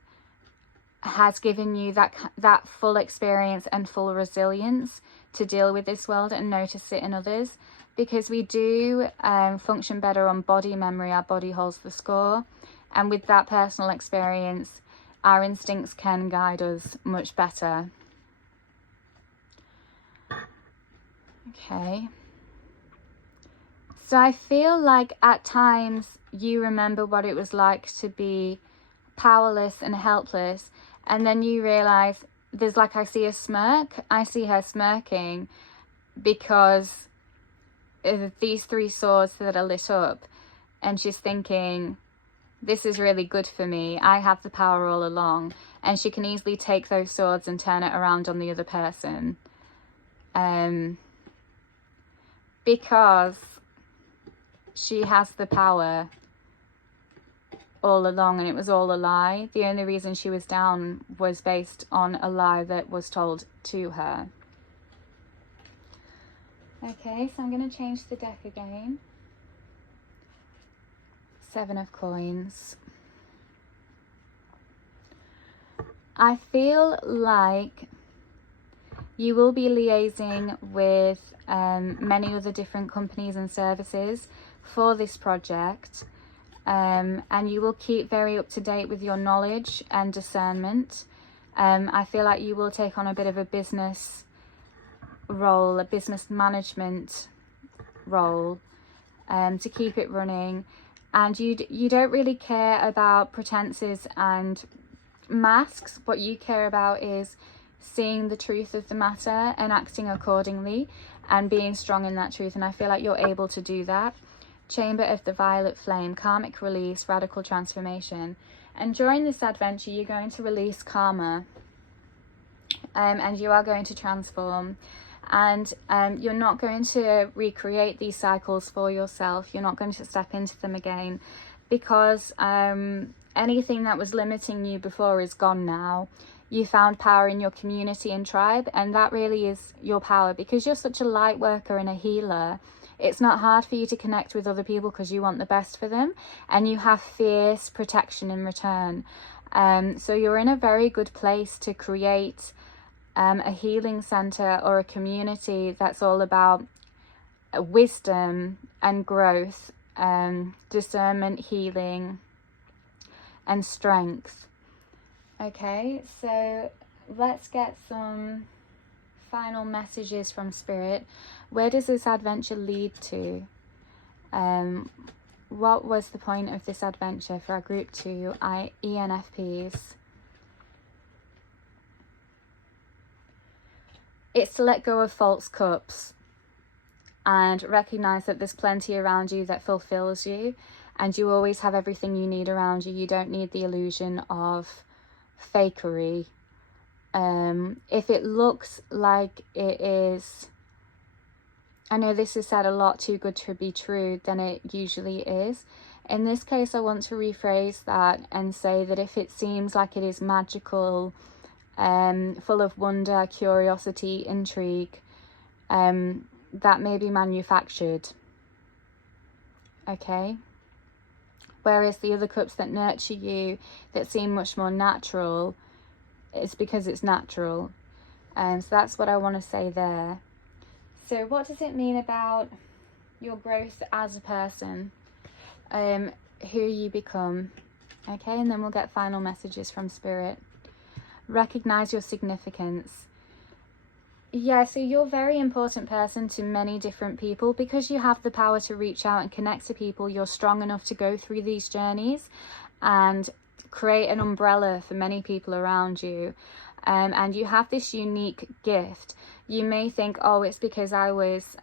has given you that full experience and full resilience to deal with this world and notice it in others. Because we do function better on body memory. Our body holds the score. And with that personal experience, our instincts can guide us much better. Okay. So I feel like at times you remember what it was like to be powerless and helpless. And then you realize there's like, I see a smirk. I see her smirking because these 3 swords that are lit up, and she's thinking, this is really good for me, I have the power all along. And she can easily take those swords and turn it around on the other person, because she has the power all along, and it was all a lie. The only reason she was down was based on a lie that was told to her. Okay, so I'm going to change the deck again. 7 of Coins. I feel like you will be liaising with many other different companies and services for this project, and you will keep very up to date with your knowledge and discernment. I feel like you will take on a bit of a business role, a business management role, to keep it running. And you don't really care about pretenses and masks. What you care about is seeing the truth of the matter and acting accordingly and being strong in that truth. And I feel like you're able to do that. Chamber of the Violet Flame, karmic release, radical transformation. And during this adventure, you're going to release karma, and you are going to transform. And you're not going to recreate these cycles for yourself. You're not going to step into them again, because anything that was limiting you before is gone now. You found power in your community and tribe, and that really is your power. Because you're such a light worker and a healer, it's not hard for you to connect with other people because you want the best for them, and you have fierce protection in return. So you're in a very good place to create a healing center or a community that's all about wisdom and growth, discernment, healing, and strength. Okay, so let's get some final messages from Spirit. Where does this adventure lead to? What was the point of this adventure for our group 2 ENFPs? It's to let go of false cups and recognize that there's plenty around you that fulfills you, and you always have everything you need around you. You don't need the illusion of fakery. If it looks like it is, I know this is said a lot, too good to be true, then it usually is. In this case, I want to rephrase that and say that if it seems like it is magical, full of wonder, curiosity, intrigue, that may be manufactured. Okay, Whereas the other cups that nurture you, that seem much more natural, it's because it's natural. So that's what I want to say there. So what does it mean about your growth as a person? Who you become? Okay, and then we'll get final messages from Spirit. Recognize your significance. Yeah, so you're a very important person to many different people because you have the power to reach out and connect to people. You're strong enough to go through these journeys and create an umbrella for many people around you. And you have this unique gift. You may think, oh, it's because I was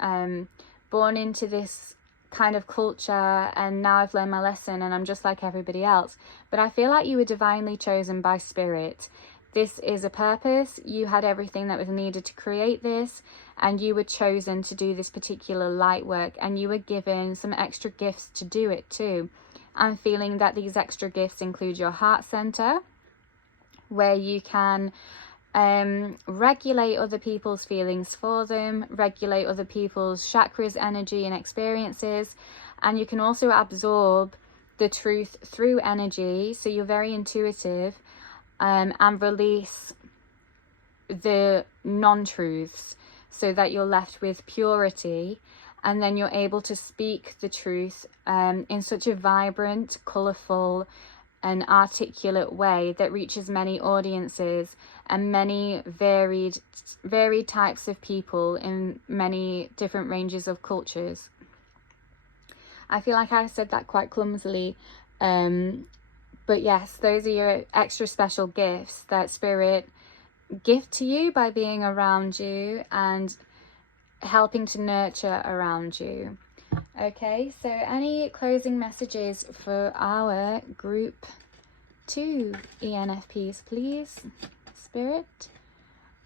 born into this kind of culture and now I've learned my lesson and I'm just like everybody else. But I feel like you were divinely chosen by Spirit. This is a purpose. You had everything that was needed to create this, and you were chosen to do this particular light work, and you were given some extra gifts to do it too. I'm feeling that these extra gifts include your heart center, where you can regulate other people's feelings for them, regulate other people's chakras, energy and experiences, and you can also absorb the truth through energy, so you're very intuitive, and release the non-truths so that you're left with purity, and then you're able to speak the truth in such a vibrant, colourful and articulate way that reaches many audiences and many varied types of people in many different ranges of cultures. I feel like I said that quite clumsily, but yes, those are your extra special gifts that Spirit gift to you by being around you and helping to nurture around you. Okay, so any closing messages for our group 2 ENFPs, please, Spirit?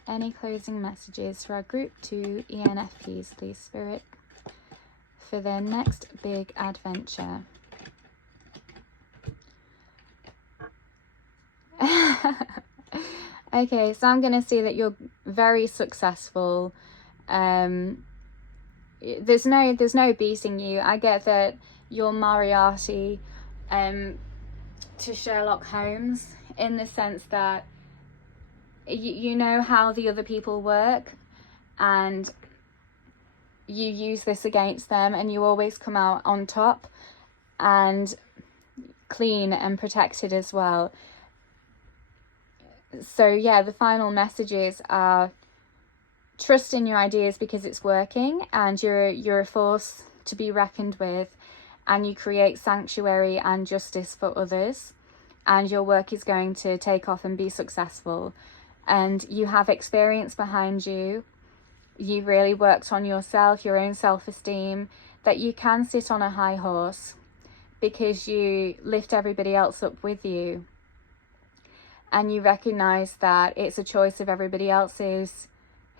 Any closing messages for our group 2 ENFPs, please, Spirit, for their next big adventure? Okay, so I'm going to see that you're very successful. There's no beating you. I get that you're Moriarty to Sherlock Holmes, in the sense that you know how the other people work and you use this against them, and you always come out on top and clean and protected as well. So yeah, the final messages are trust in your ideas because it's working, and you're a force to be reckoned with, and you create sanctuary and justice for others, and your work is going to take off and be successful, and you have experience behind you. You really worked on yourself, your own self-esteem, that you can sit on a high horse because you lift everybody else up with you. And you recognize that it's a choice of everybody else's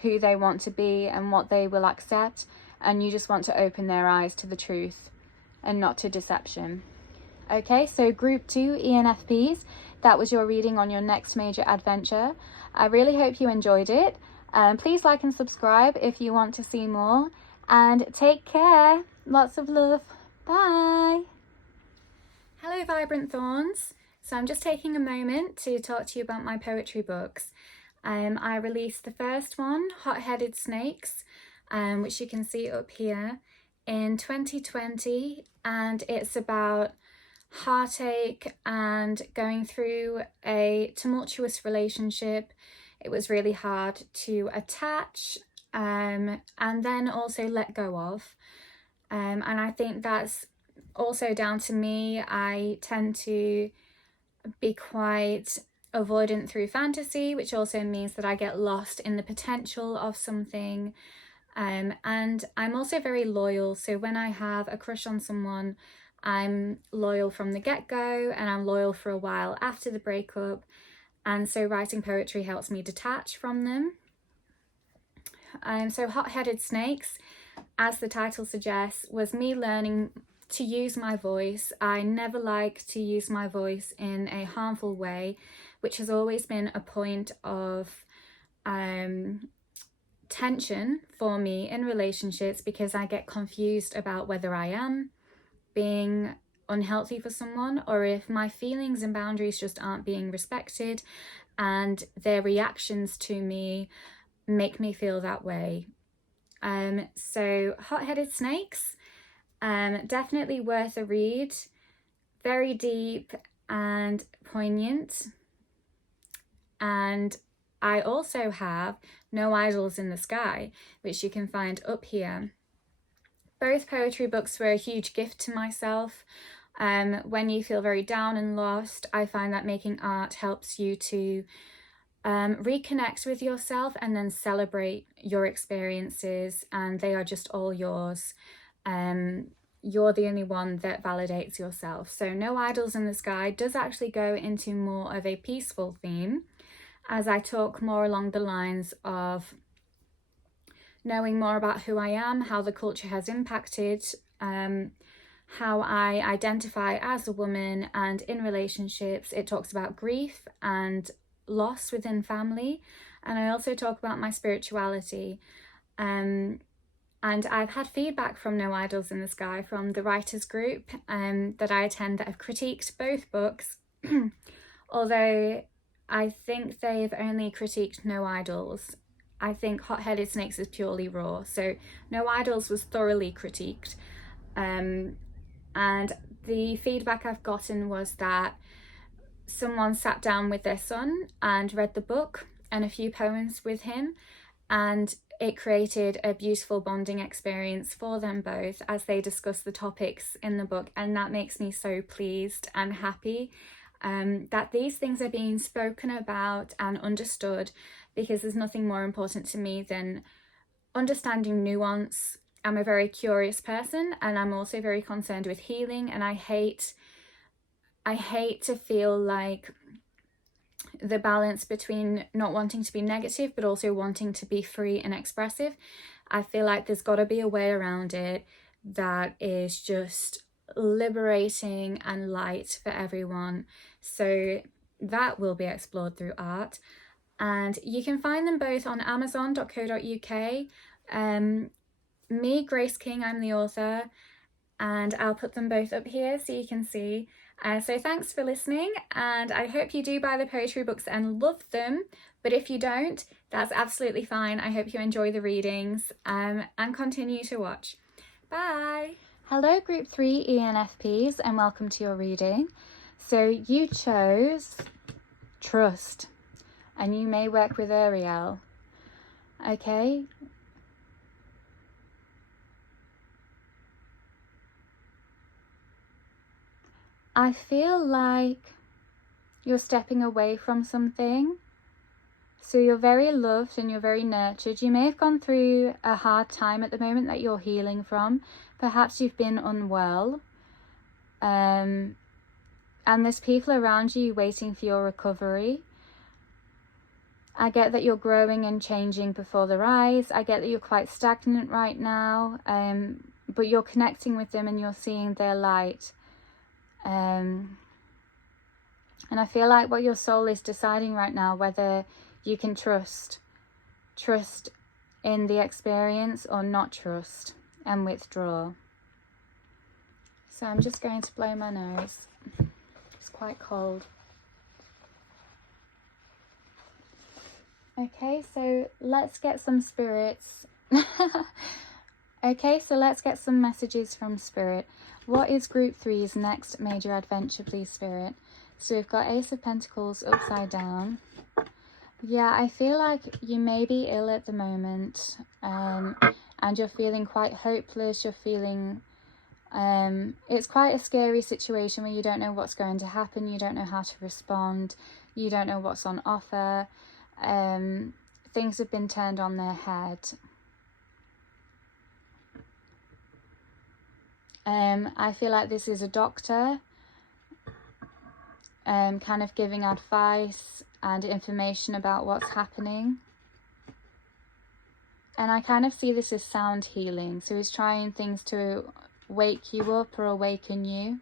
who they want to be and what they will accept. And you just want to open their eyes to the truth and not to deception. Okay, so group 2 ENFPs, that was your reading on your next major adventure. I really hope you enjoyed it. Please like and subscribe if you want to see more. And take care. Lots of love. Bye. Hello, Vibrant Thorns. So I'm just taking a moment to talk to you about my poetry books. I released the first one, Hot-Headed Snakes, which you can see up here, in 2020, and it's about heartache and going through a tumultuous relationship. It was really hard to attach and then also let go of. And I think that's also down to me. I tend to be quite avoidant through fantasy, which also means that I get lost in the potential of something. And I'm also very loyal. So when I have a crush on someone, I'm loyal from the get-go, and I'm loyal for a while after the breakup. And so writing poetry helps me detach from them. So Hot-Headed Snakes, as the title suggests, was me learning to use my voice. I never like to use my voice in a harmful way, which has always been a point of tension for me in relationships, because I get confused about whether I am being unhealthy for someone, or if my feelings and boundaries just aren't being respected and their reactions to me make me feel that way. So Hot-Headed Snakes, definitely worth a read. Very deep and poignant. And I also have No Idols in the Sky, which you can find up here. Both poetry books were a huge gift to myself. When you feel very down and lost, I find that making art helps you to reconnect with yourself and then celebrate your experiences, and they are just all yours. You're the only one that validates yourself. So No Idols in the Sky does actually go into more of a peaceful theme, as I talk more along the lines of knowing more about who I am, how the culture has impacted, how I identify as a woman, and in relationships it talks about grief and loss within family, and I also talk about my spirituality. And I've had feedback from No Idols in the Sky from the writers group that I attend that have critiqued both books, although I think they've only critiqued No Idols. I think Hot-Headed Snakes is purely raw, so No Idols was thoroughly critiqued. And the feedback I've gotten was that someone sat down with their son and read the book and a few poems with him, and it created a beautiful bonding experience for them both as they discuss the topics in the book. And that makes me so pleased and happy that these things are being spoken about and understood, because there's nothing more important to me than understanding nuance. I'm a very curious person, and I'm also very concerned with healing, and I hate to feel like the balance between not wanting to be negative but also wanting to be free and expressive. I feel like there's got to be a way around it that is just liberating and light for everyone. So that will be explored through art, and you can find them both on amazon.co.uk. Me, Grace King, I'm the author, and I'll put them both up here so you can see. So thanks for listening, and I hope you do buy the poetry books and love them, but if you don't, that's absolutely fine. I hope you enjoy the readings and continue to watch. Bye! Hello Group 3 ENFPs, and welcome to your reading. So you chose Trust, and you may work with Ariel. Okay? I feel like you're stepping away from something. So you're very loved and you're very nurtured. You may have gone through a hard time at the moment that you're healing from. Perhaps you've been unwell. And there's people around you waiting for your recovery. I get that you're growing and changing before their eyes. I get that you're quite stagnant right now. But you're connecting with them and you're seeing their light. And I feel like what your soul is deciding right now, whether you can trust in the experience or not trust and withdraw. So I'm just going to blow my nose. It's quite cold. Okay, so let's get some spirits. Okay, so let's get some messages from Spirit. What is Group 3's next major adventure, please, Spirit? So we've got Ace of Pentacles upside down. Yeah, I feel like you may be ill at the moment, and you're feeling quite hopeless. You're feeling, it's quite a scary situation where you don't know what's going to happen. You don't know how to respond. You don't know what's on offer. Things have been turned on their head. I feel like this is a doctor kind of giving advice and information about what's happening. And I kind of see this as sound healing. So he's trying things to wake you up or awaken you.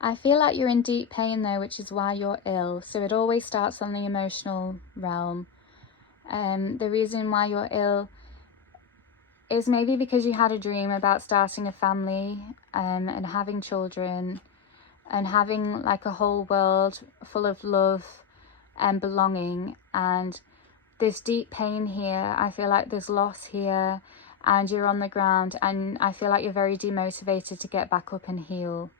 I feel like you're in deep pain though, which is why you're ill. So it always starts on the emotional realm. The reason why you're ill is maybe because you had a dream about starting a family, and having children and having like a whole world full of love and belonging, and this deep pain here. I feel like there's loss here, and you're on the ground, and I feel like you're very demotivated to get back up and heal.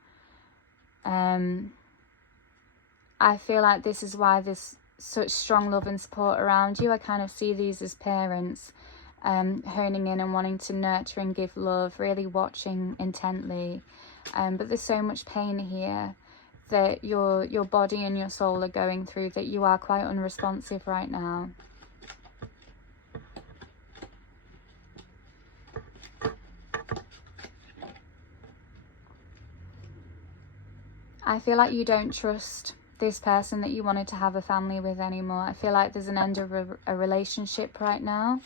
I feel like this is why there's such strong love and support around you. I kind of see these as parents, honing in and wanting to nurture and give love, really watching intently. But there's so much pain here that your body and your soul are going through, that you are quite unresponsive right now. I feel like you don't trust this person that you wanted to have a family with anymore. I feel like there's an end of a relationship right now.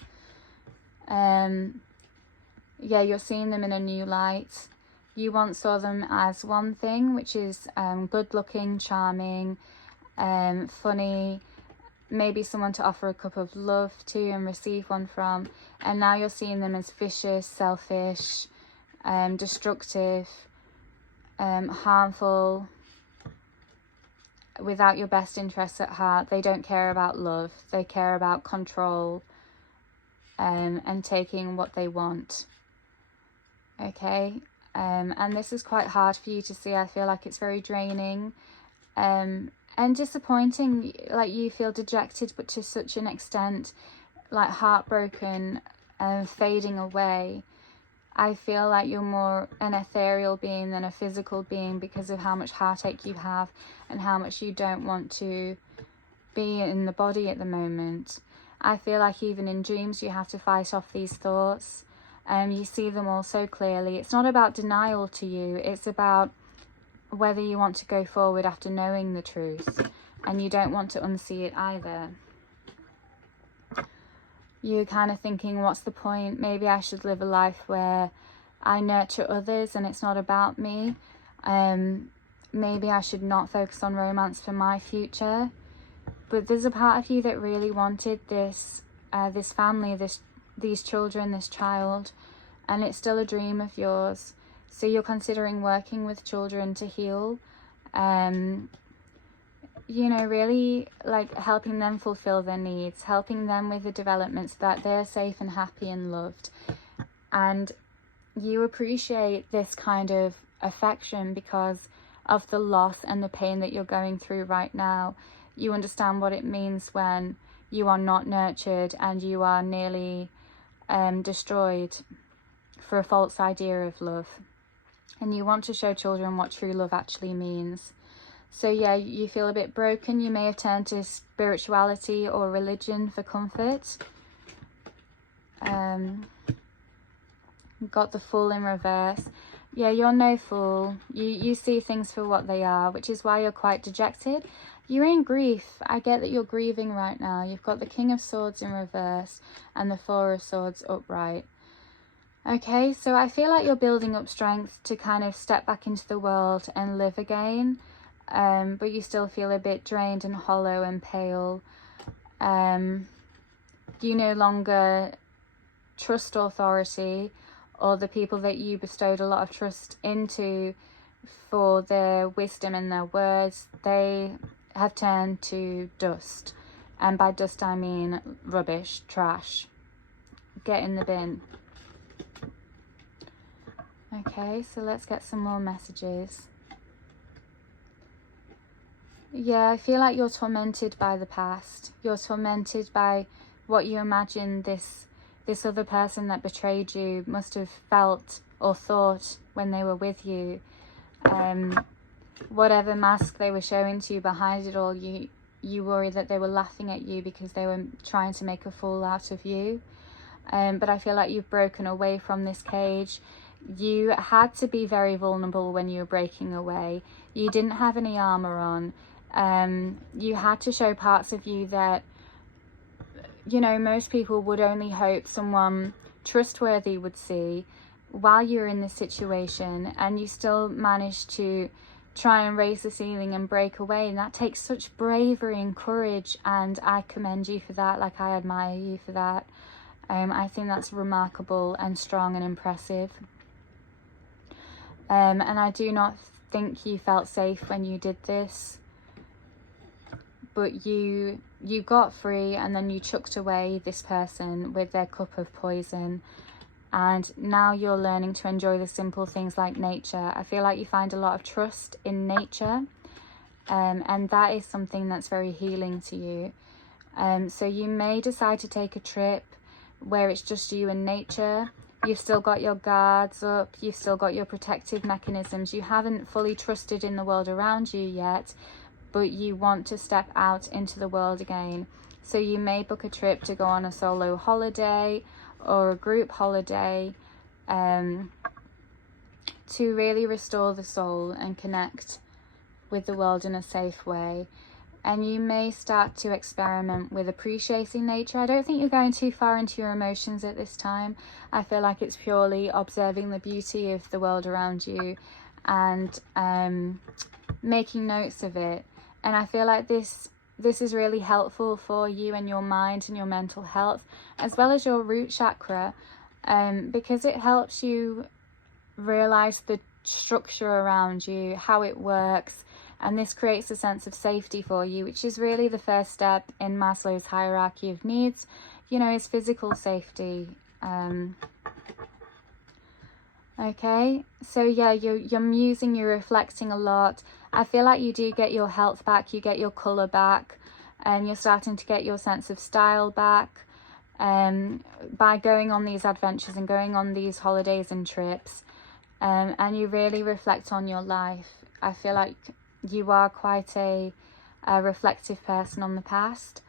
Yeah, you're seeing them in a new light. You once saw them as one thing, which is good looking, charming, funny, maybe someone to offer a cup of love to and receive one from. And now you're seeing them as vicious, selfish, destructive, harmful, without your best interests at heart. They don't care about love. They care about control, and taking what they want. Okay, and this is quite hard for you to see. I feel like it's very draining, and disappointing. Like, you feel dejected, but to such an extent, like heartbroken and fading away. I feel like you're more an ethereal being than a physical being, because of how much heartache you have and how much you don't want to be in the body at the moment. I feel like even in dreams you have to fight off these thoughts. You see them all so clearly. It's not about denial to you. It's about whether you want to go forward after knowing the truth, and you don't want to unsee it either. You're kind of thinking, what's the point? Maybe I should live a life where I nurture others and it's not about me. Maybe I should not focus on romance for my future. But there's a part of you that really wanted this family, these children, this child, and it's still a dream of yours. So you're considering working with children to heal, you know, really like helping them fulfill their needs, helping them with the development so that they're safe and happy and loved. And you appreciate this kind of affection because of the loss and the pain that you're going through right now. You understand what it means when you are not nurtured and you are nearly destroyed for a false idea of love. And you want to show children what true love actually means. So yeah, you feel a bit broken. You may have turned to spirituality or religion for comfort. Got the Fool in reverse. Yeah, you're no fool. You see things for what they are, which is why you're quite dejected. You're in grief. I get that you're grieving right now. You've got the King of Swords in reverse and the Four of Swords upright. Okay, so I feel like you're building up strength to kind of step back into the world and live again. But you still feel a bit drained and hollow and pale. You no longer trust authority or the people that you bestowed a lot of trust into for their wisdom and their words. They have turned to dust. And by dust I mean rubbish, trash. Get in the bin. Okay, so let's get some more messages. Yeah, I feel like you're tormented by the past. You're tormented by what you imagine this other person that betrayed you must have felt or thought when they were with you. Whatever mask they were showing to you behind it all, you worry that they were laughing at you because they were trying to make a fool out of you. But I feel like you've broken away from this cage. You had to be very vulnerable when you were breaking away. You didn't have any armor on. You had to show parts of you that, you know, most people would only hope someone trustworthy would see while you're in this situation, and you still managed to try and raise the ceiling and break away. And that takes such bravery and courage, and I commend you for that. Like, I admire you for that. I think that's remarkable and strong and impressive. And I do not think you felt safe when you did this, but you got free, and then you chucked away this person with their cup of poison, and now you're learning to enjoy the simple things like nature. I feel like you find a lot of trust in nature, and that is something that's very healing to you. So you may decide to take a trip where it's just you and nature. You've still got your guards up, you've still got your protective mechanisms. You haven't fully trusted in the world around you yet, but you want to step out into the world again. So you may book a trip to go on a solo holiday or a group holiday, to really restore the soul and connect with the world in a safe way. And you may start to experiment with appreciating nature. I don't think you're going too far into your emotions at this time. I feel like it's purely observing the beauty of the world around you and making notes of it. And I feel like this is really helpful for you and your mind and your mental health, as well as your root chakra, because it helps you realize the structure around you, how it works. And this creates a sense of safety for you, which is really the first step in Maslow's hierarchy of needs, is physical safety. Okay, so yeah, you're musing, you're reflecting a lot. I feel like you do get your health back, you get your colour back, and you're starting to get your sense of style back by going on these adventures and going on these holidays and trips. And you really reflect on your life. I feel like you are quite a reflective person on the past.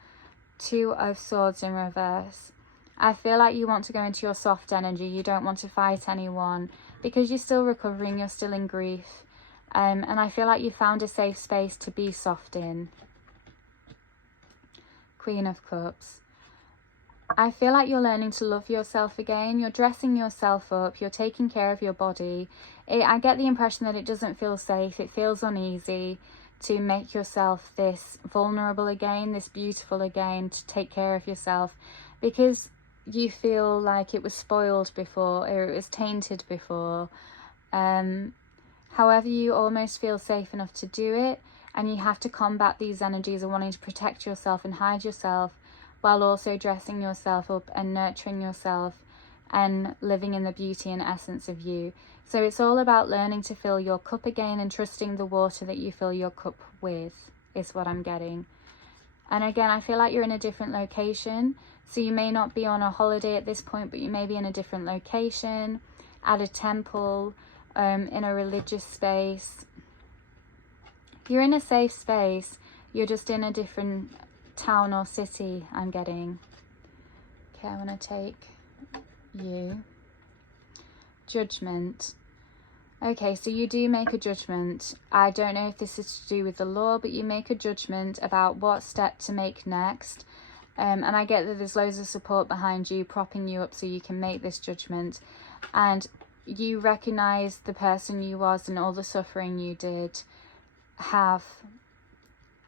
2 of Swords in reverse. I feel like you want to go into your soft energy. You don't want to fight anyone because you're still recovering, you're still in grief. And I feel like you found a safe space to be soft in. Queen of Cups. I feel like you're learning to love yourself again. You're dressing yourself up. You're taking care of your body. I get the impression that it doesn't feel safe. It feels uneasy to make yourself this vulnerable again, this beautiful again, to take care of yourself, because you feel like it was spoiled before, or it was tainted before. However, you almost feel safe enough to do it, and you have to combat these energies of wanting to protect yourself and hide yourself, while also dressing yourself up and nurturing yourself and living in the beauty and essence of you. So it's all about learning to fill your cup again and trusting the water that you fill your cup with, is what I'm getting. And again, I feel like you're in a different location. So you may not be on a holiday at this point, but you may be in a different location, at a temple, in a religious space. You're in a safe space. You're just in a different town or city, I'm getting. Okay, I want to take you. Judgment. Okay, so you do make a judgment. I don't know if this is to do with the law, but you make a judgment about what step to make next. And I get that there's loads of support behind you, propping you up so you can make this judgment. And you recognize the person you was and all the suffering you did have.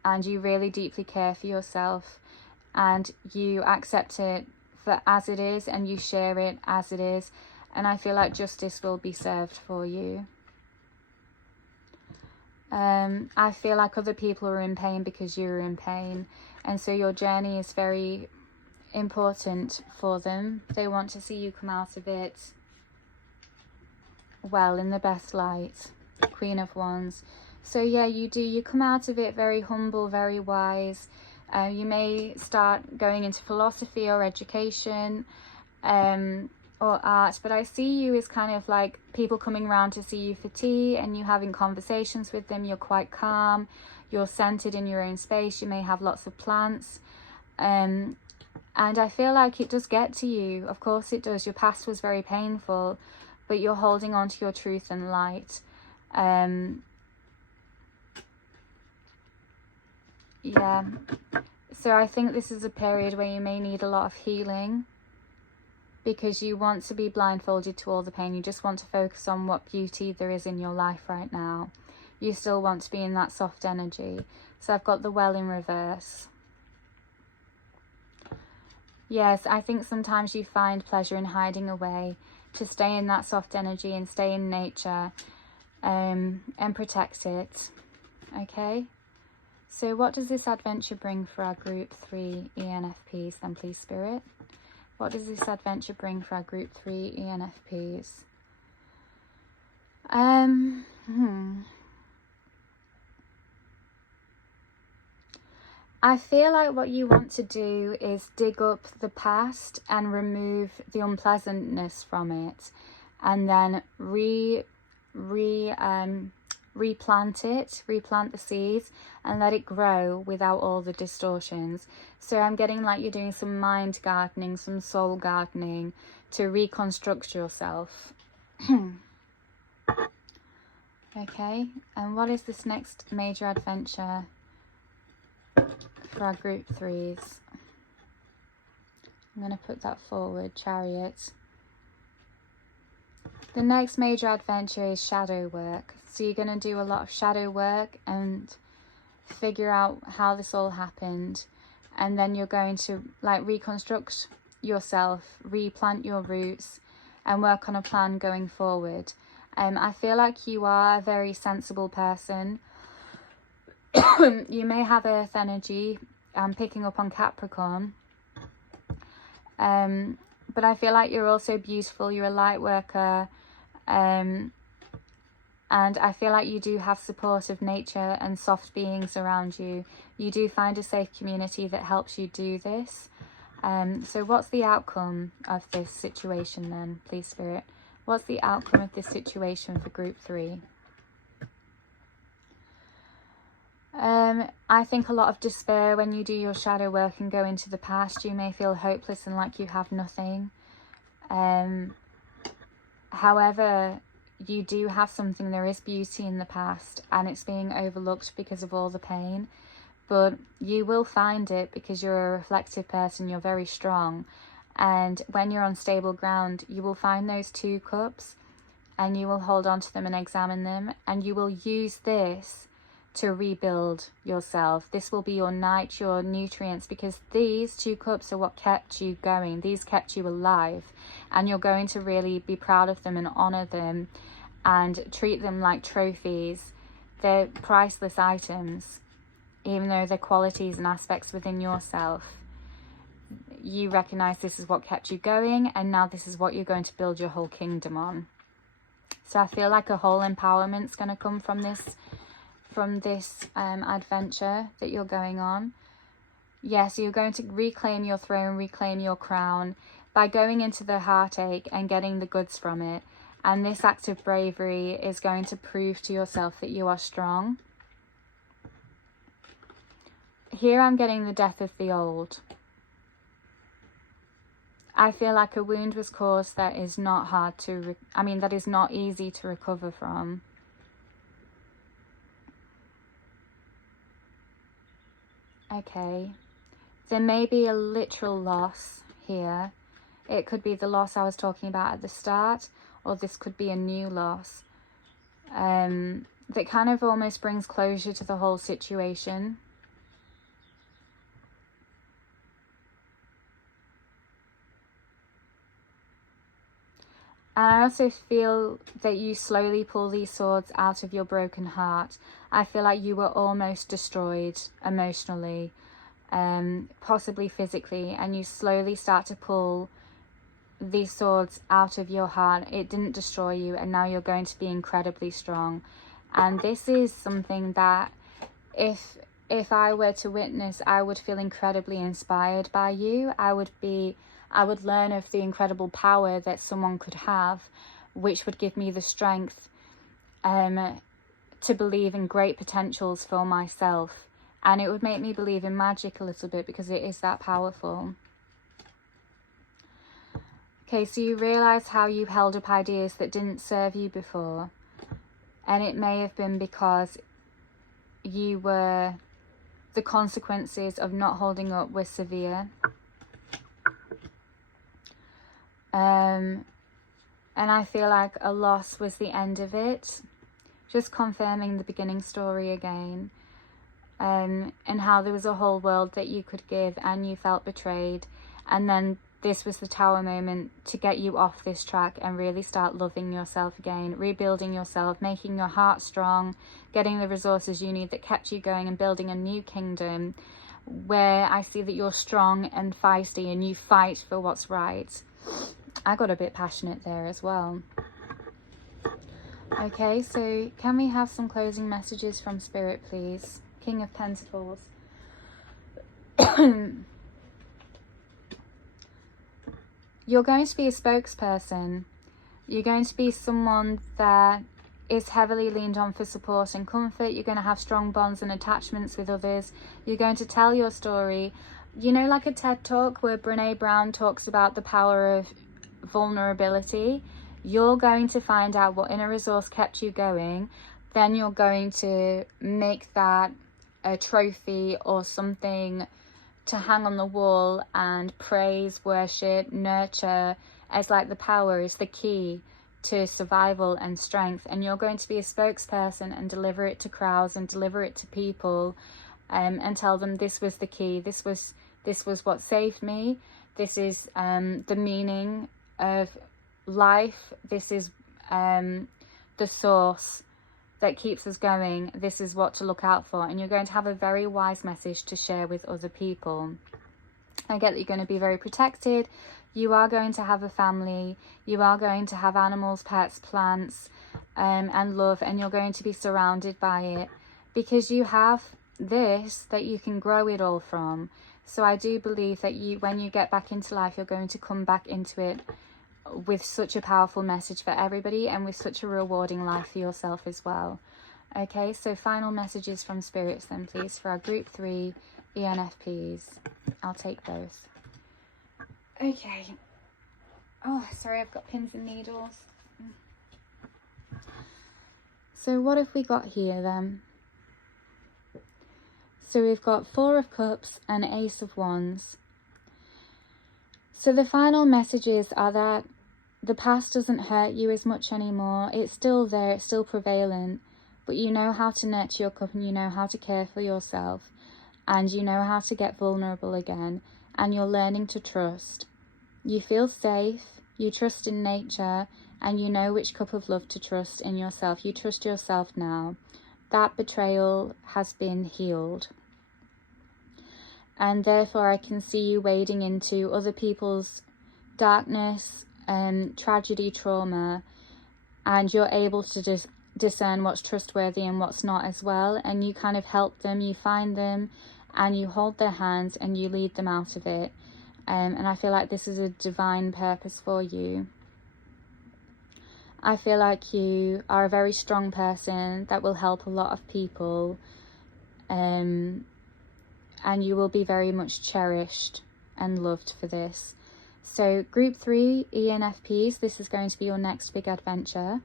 And you really deeply care for yourself. And you accept it for as it is, and you share it as it is. And I feel like justice will be served for you. I feel like other people are in pain because you're in pain. And so your journey is very important for them. They want to see you come out of it well, in the best light. Queen of Wands. So yeah, you do. You come out of it very humble, very wise. You may start going into philosophy or education. Or art, but I see you as kind of like people coming around to see you for tea and you having conversations with them. You're quite calm, you're centered in your own space, you may have lots of plants, and I feel like it does get to you. Of course it does. Your past was very painful, but you're holding on to your truth and light. Yeah, so I think this is a period where you may need a lot of healing, because you want to be blindfolded to all the pain. You just want to focus on what beauty there is in your life right now. You still want to be in that soft energy. So I've got the Well in reverse. Yes, I think sometimes you find pleasure in hiding away, to stay in that soft energy and stay in nature, and protect it. Okay, so what does this adventure bring for our group 3 ENFPs then, please, Spirit? What does this adventure bring for our group 3 ENFPs? I feel like what you want to do is dig up the past and remove the unpleasantness from it, and then replant the seeds and let it grow without all the distortions. So I'm getting like you're doing some mind gardening, some soul gardening to reconstruct yourself. Okay, and what is this next major adventure for our group 3s? I'm going to put that forward, Chariot. The next major adventure is shadow work. So you're going to do a lot of shadow work and figure out how this all happened. And then you're going to like reconstruct yourself, replant your roots and work on a plan going forward. I feel like you are a very sensible person. You may have earth energy. I'm picking up on Capricorn. But I feel like you're also beautiful. You're a light worker. And I feel like you do have support of nature and soft beings around you. You do find a safe community that helps you do this. So what's the outcome of this situation then, please, Spirit? What's the outcome of this situation for group 3? I think a lot of despair when you do your shadow work and go into the past. You may feel hopeless and like you have nothing. However, you do have something. There is beauty in the past and it's being overlooked because of all the pain. But you will find it because you're a reflective person. You're very strong. And when you're on stable ground, you will find those 2 cups and you will hold on to them and examine them. And you will use this to rebuild yourself. This will be your night, your nutrients, because these 2 cups are what kept you going. These kept you alive, and you're going to really be proud of them and honor them and treat them like trophies. They're priceless items, even though they're qualities and aspects within yourself. You recognize this is what kept you going, and now this is what you're going to build your whole kingdom on. So I feel like a whole empowerment's going to come from this adventure that you're going on. Yes, you're going to reclaim your throne, reclaim your crown by going into the heartache and getting the goods from it. And this act of bravery is going to prove to yourself that you are strong. Here I'm getting the death of the old. I feel like a wound was caused that is not that is not easy to recover from. Okay, there may be a literal loss here. It could be the loss I was talking about at the start, or this could be a new loss that kind of almost brings closure to the whole situation. And I also feel that you slowly pull these swords out of your broken heart. I feel like you were almost destroyed emotionally, possibly physically, and you slowly start to pull these swords out of your heart. It didn't destroy you, and now you're going to be incredibly strong. And this is something that if I were to witness, I would feel incredibly inspired by you. I would learn of the incredible power that someone could have, which would give me the strength to believe in great potentials for myself. And it would make me believe in magic a little bit, because it is that powerful. Okay, so you realize how you held up ideas that didn't serve you before. And it may have been because the consequences of not holding up were severe. And I feel like a loss was the end of it. Just confirming the beginning story again. And how there was a whole world that you could give, and you felt betrayed. and then this was the Tower moment to get you off this track and really start loving yourself again, rebuilding yourself, making your heart strong, getting the resources you need that kept you going, and building a new kingdom where I see that you're strong and feisty and you fight for what's right. I got a bit passionate there as well. Okay, so can we have some closing messages from Spirit, please? King of Pentacles. You're going to be a spokesperson. You're going to be someone that is heavily leaned on for support and comfort. You're going to have strong bonds and attachments with others. You're going to tell your story. You know, like a TED Talk where Brene Brown talks about the power of vulnerability. You're going to find out what inner resource kept you going. Then you're going to make that a trophy or something to hang on the wall and praise, worship, nurture, as like the power is the key to survival and strength. And you're going to be a spokesperson and deliver it to crowds and deliver it to people, and tell them this was the key, this was what saved me, this is the meaning of life, this is the source that keeps us going, this is what to look out for. And you're going to have a very wise message to share with other people. I get that you're going to be very protected. You are going to have a family. You are going to have animals, pets, plants, and love, and you're going to be surrounded by it because you have this that you can grow it all from. So I do believe that when you get back into life, you're going to come back into it with such a powerful message for everybody and with such a rewarding life for yourself as well. Okay, so final messages from spirits then, please, for our group 3 ENFPs. I'll take both. Okay. Oh, sorry, I've got pins and needles. So what have we got here then? So we've got 4 of Cups and Ace of Wands. So the final messages are that the past doesn't hurt you as much anymore. It's still there, it's still prevalent, but you know how to nurture your cup and you know how to care for yourself, and you know how to get vulnerable again, and you're learning to trust. You feel safe, you trust in nature, and you know which cup of love to trust in yourself. You trust yourself now. That betrayal has been healed. And therefore I can see you wading into other people's darkness, tragedy, trauma, and you're able to discern what's trustworthy and what's not as well, and you kind of help them, you find them, and you hold their hands and you lead them out of it. And I feel like this is a divine purpose for you. I feel like you are a very strong person that will help a lot of people, and you will be very much cherished and loved for this. So group 3 ENFPs, this is going to be your next big adventure.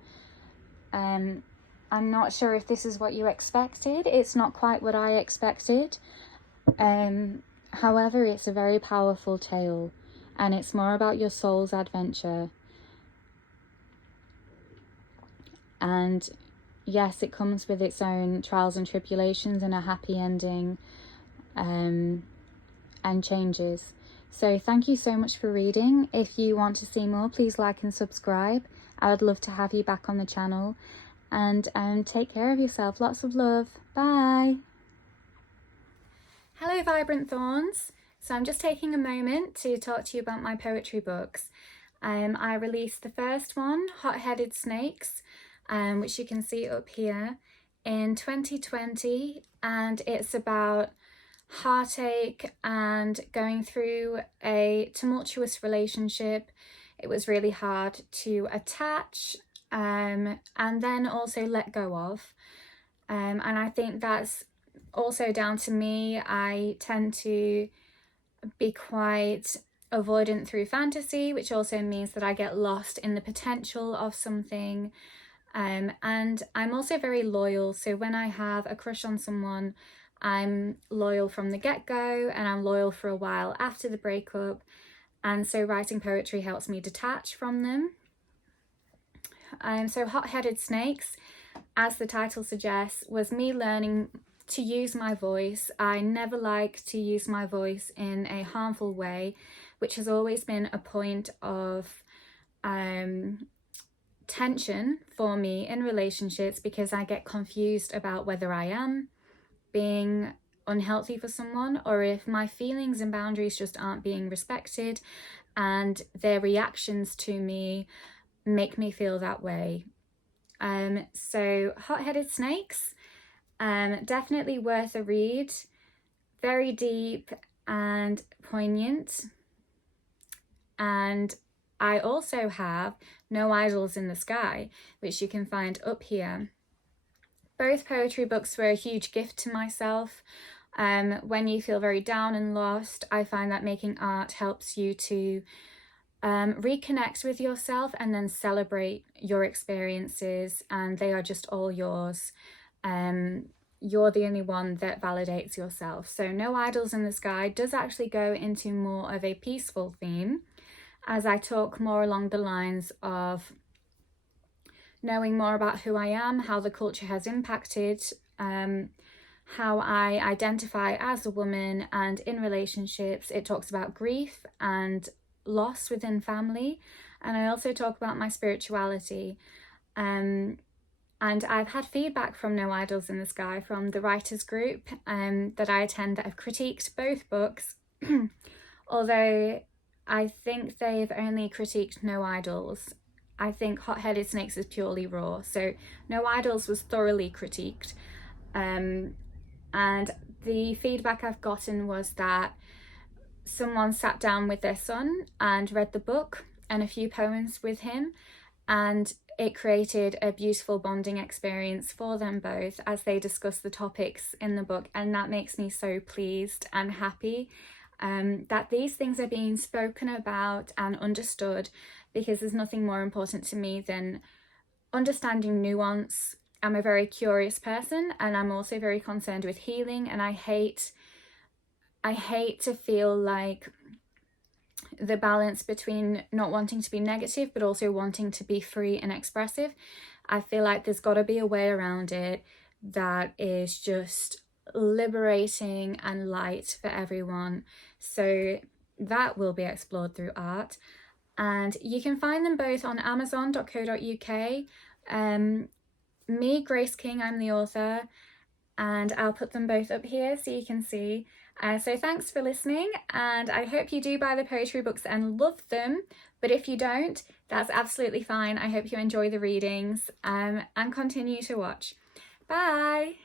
I'm not sure if this is what you expected. It's not quite what I expected. However, it's a very powerful tale, and it's more about your soul's adventure. And yes, it comes with its own trials and tribulations and a happy ending, and changes. So thank you so much for reading. If you want to see more, please like and subscribe. I would love to have you back on the channel. And take care of yourself. Lots of love. Bye. Hello, Vibrant Thorns. So I'm just taking a moment to talk to you about my poetry books. I released the first one, Hot-Headed Snakes, which you can see up here, in 2020, and it's about heartache and going through a tumultuous relationship. It was really hard to attach and then also let go of, and I think that's also down to me. I tend to be quite avoidant through fantasy, which also means that I get lost in the potential of something, and I'm also very loyal. So when I have a crush on someone, I'm loyal from the get-go, and I'm loyal for a while after the breakup, and so writing poetry helps me detach from them. So Hot-Headed Snakes, as the title suggests, was me learning to use my voice. I never like to use my voice in a harmful way, which has always been a point of tension for me in relationships, because I get confused about whether I am being unhealthy for someone or if my feelings and boundaries just aren't being respected, and their reactions to me make me feel that way. So Hot-Headed Snakes, definitely worth a read. Very deep and poignant. And I also have No Idols in the Sky, which you can find up here. Both poetry books were a huge gift to myself. When you feel very down and lost, I find that making art helps you to reconnect with yourself and then celebrate your experiences, and they are just all yours. You're the only one that validates yourself. So No Idols in the Sky does actually go into more of a peaceful theme, as I talk more along the lines of knowing more about who I am, how the culture has impacted how I identify as a woman, and in relationships it talks about grief and loss within family, and I also talk about my spirituality. And I've had feedback from No Idols in the Sky from the writers group that I attend that have critiqued both books, although I think they've only critiqued No Idols. I think Hot-Headed Snakes is purely raw, so No Idols was thoroughly critiqued. And the feedback I've gotten was that someone sat down with their son and read the book and a few poems with him, and it created a beautiful bonding experience for them both as they discuss the topics in the book. And that makes me so pleased and happy that these things are being spoken about and understood, because there's nothing more important to me than understanding nuance. I'm a very curious person, and I'm also very concerned with healing, and I hate to feel like the balance between not wanting to be negative but also wanting to be free and expressive. I feel like there's got to be a way around it that is just liberating and light for everyone. So that will be explored through art, and you can find them both on amazon.co.uk. Me, Grace King, I'm the author, and I'll put them both up here so you can see. So thanks for listening, and I hope you do buy the poetry books and love them, but if you don't, that's absolutely fine. I hope you enjoy the readings and continue to watch. Bye!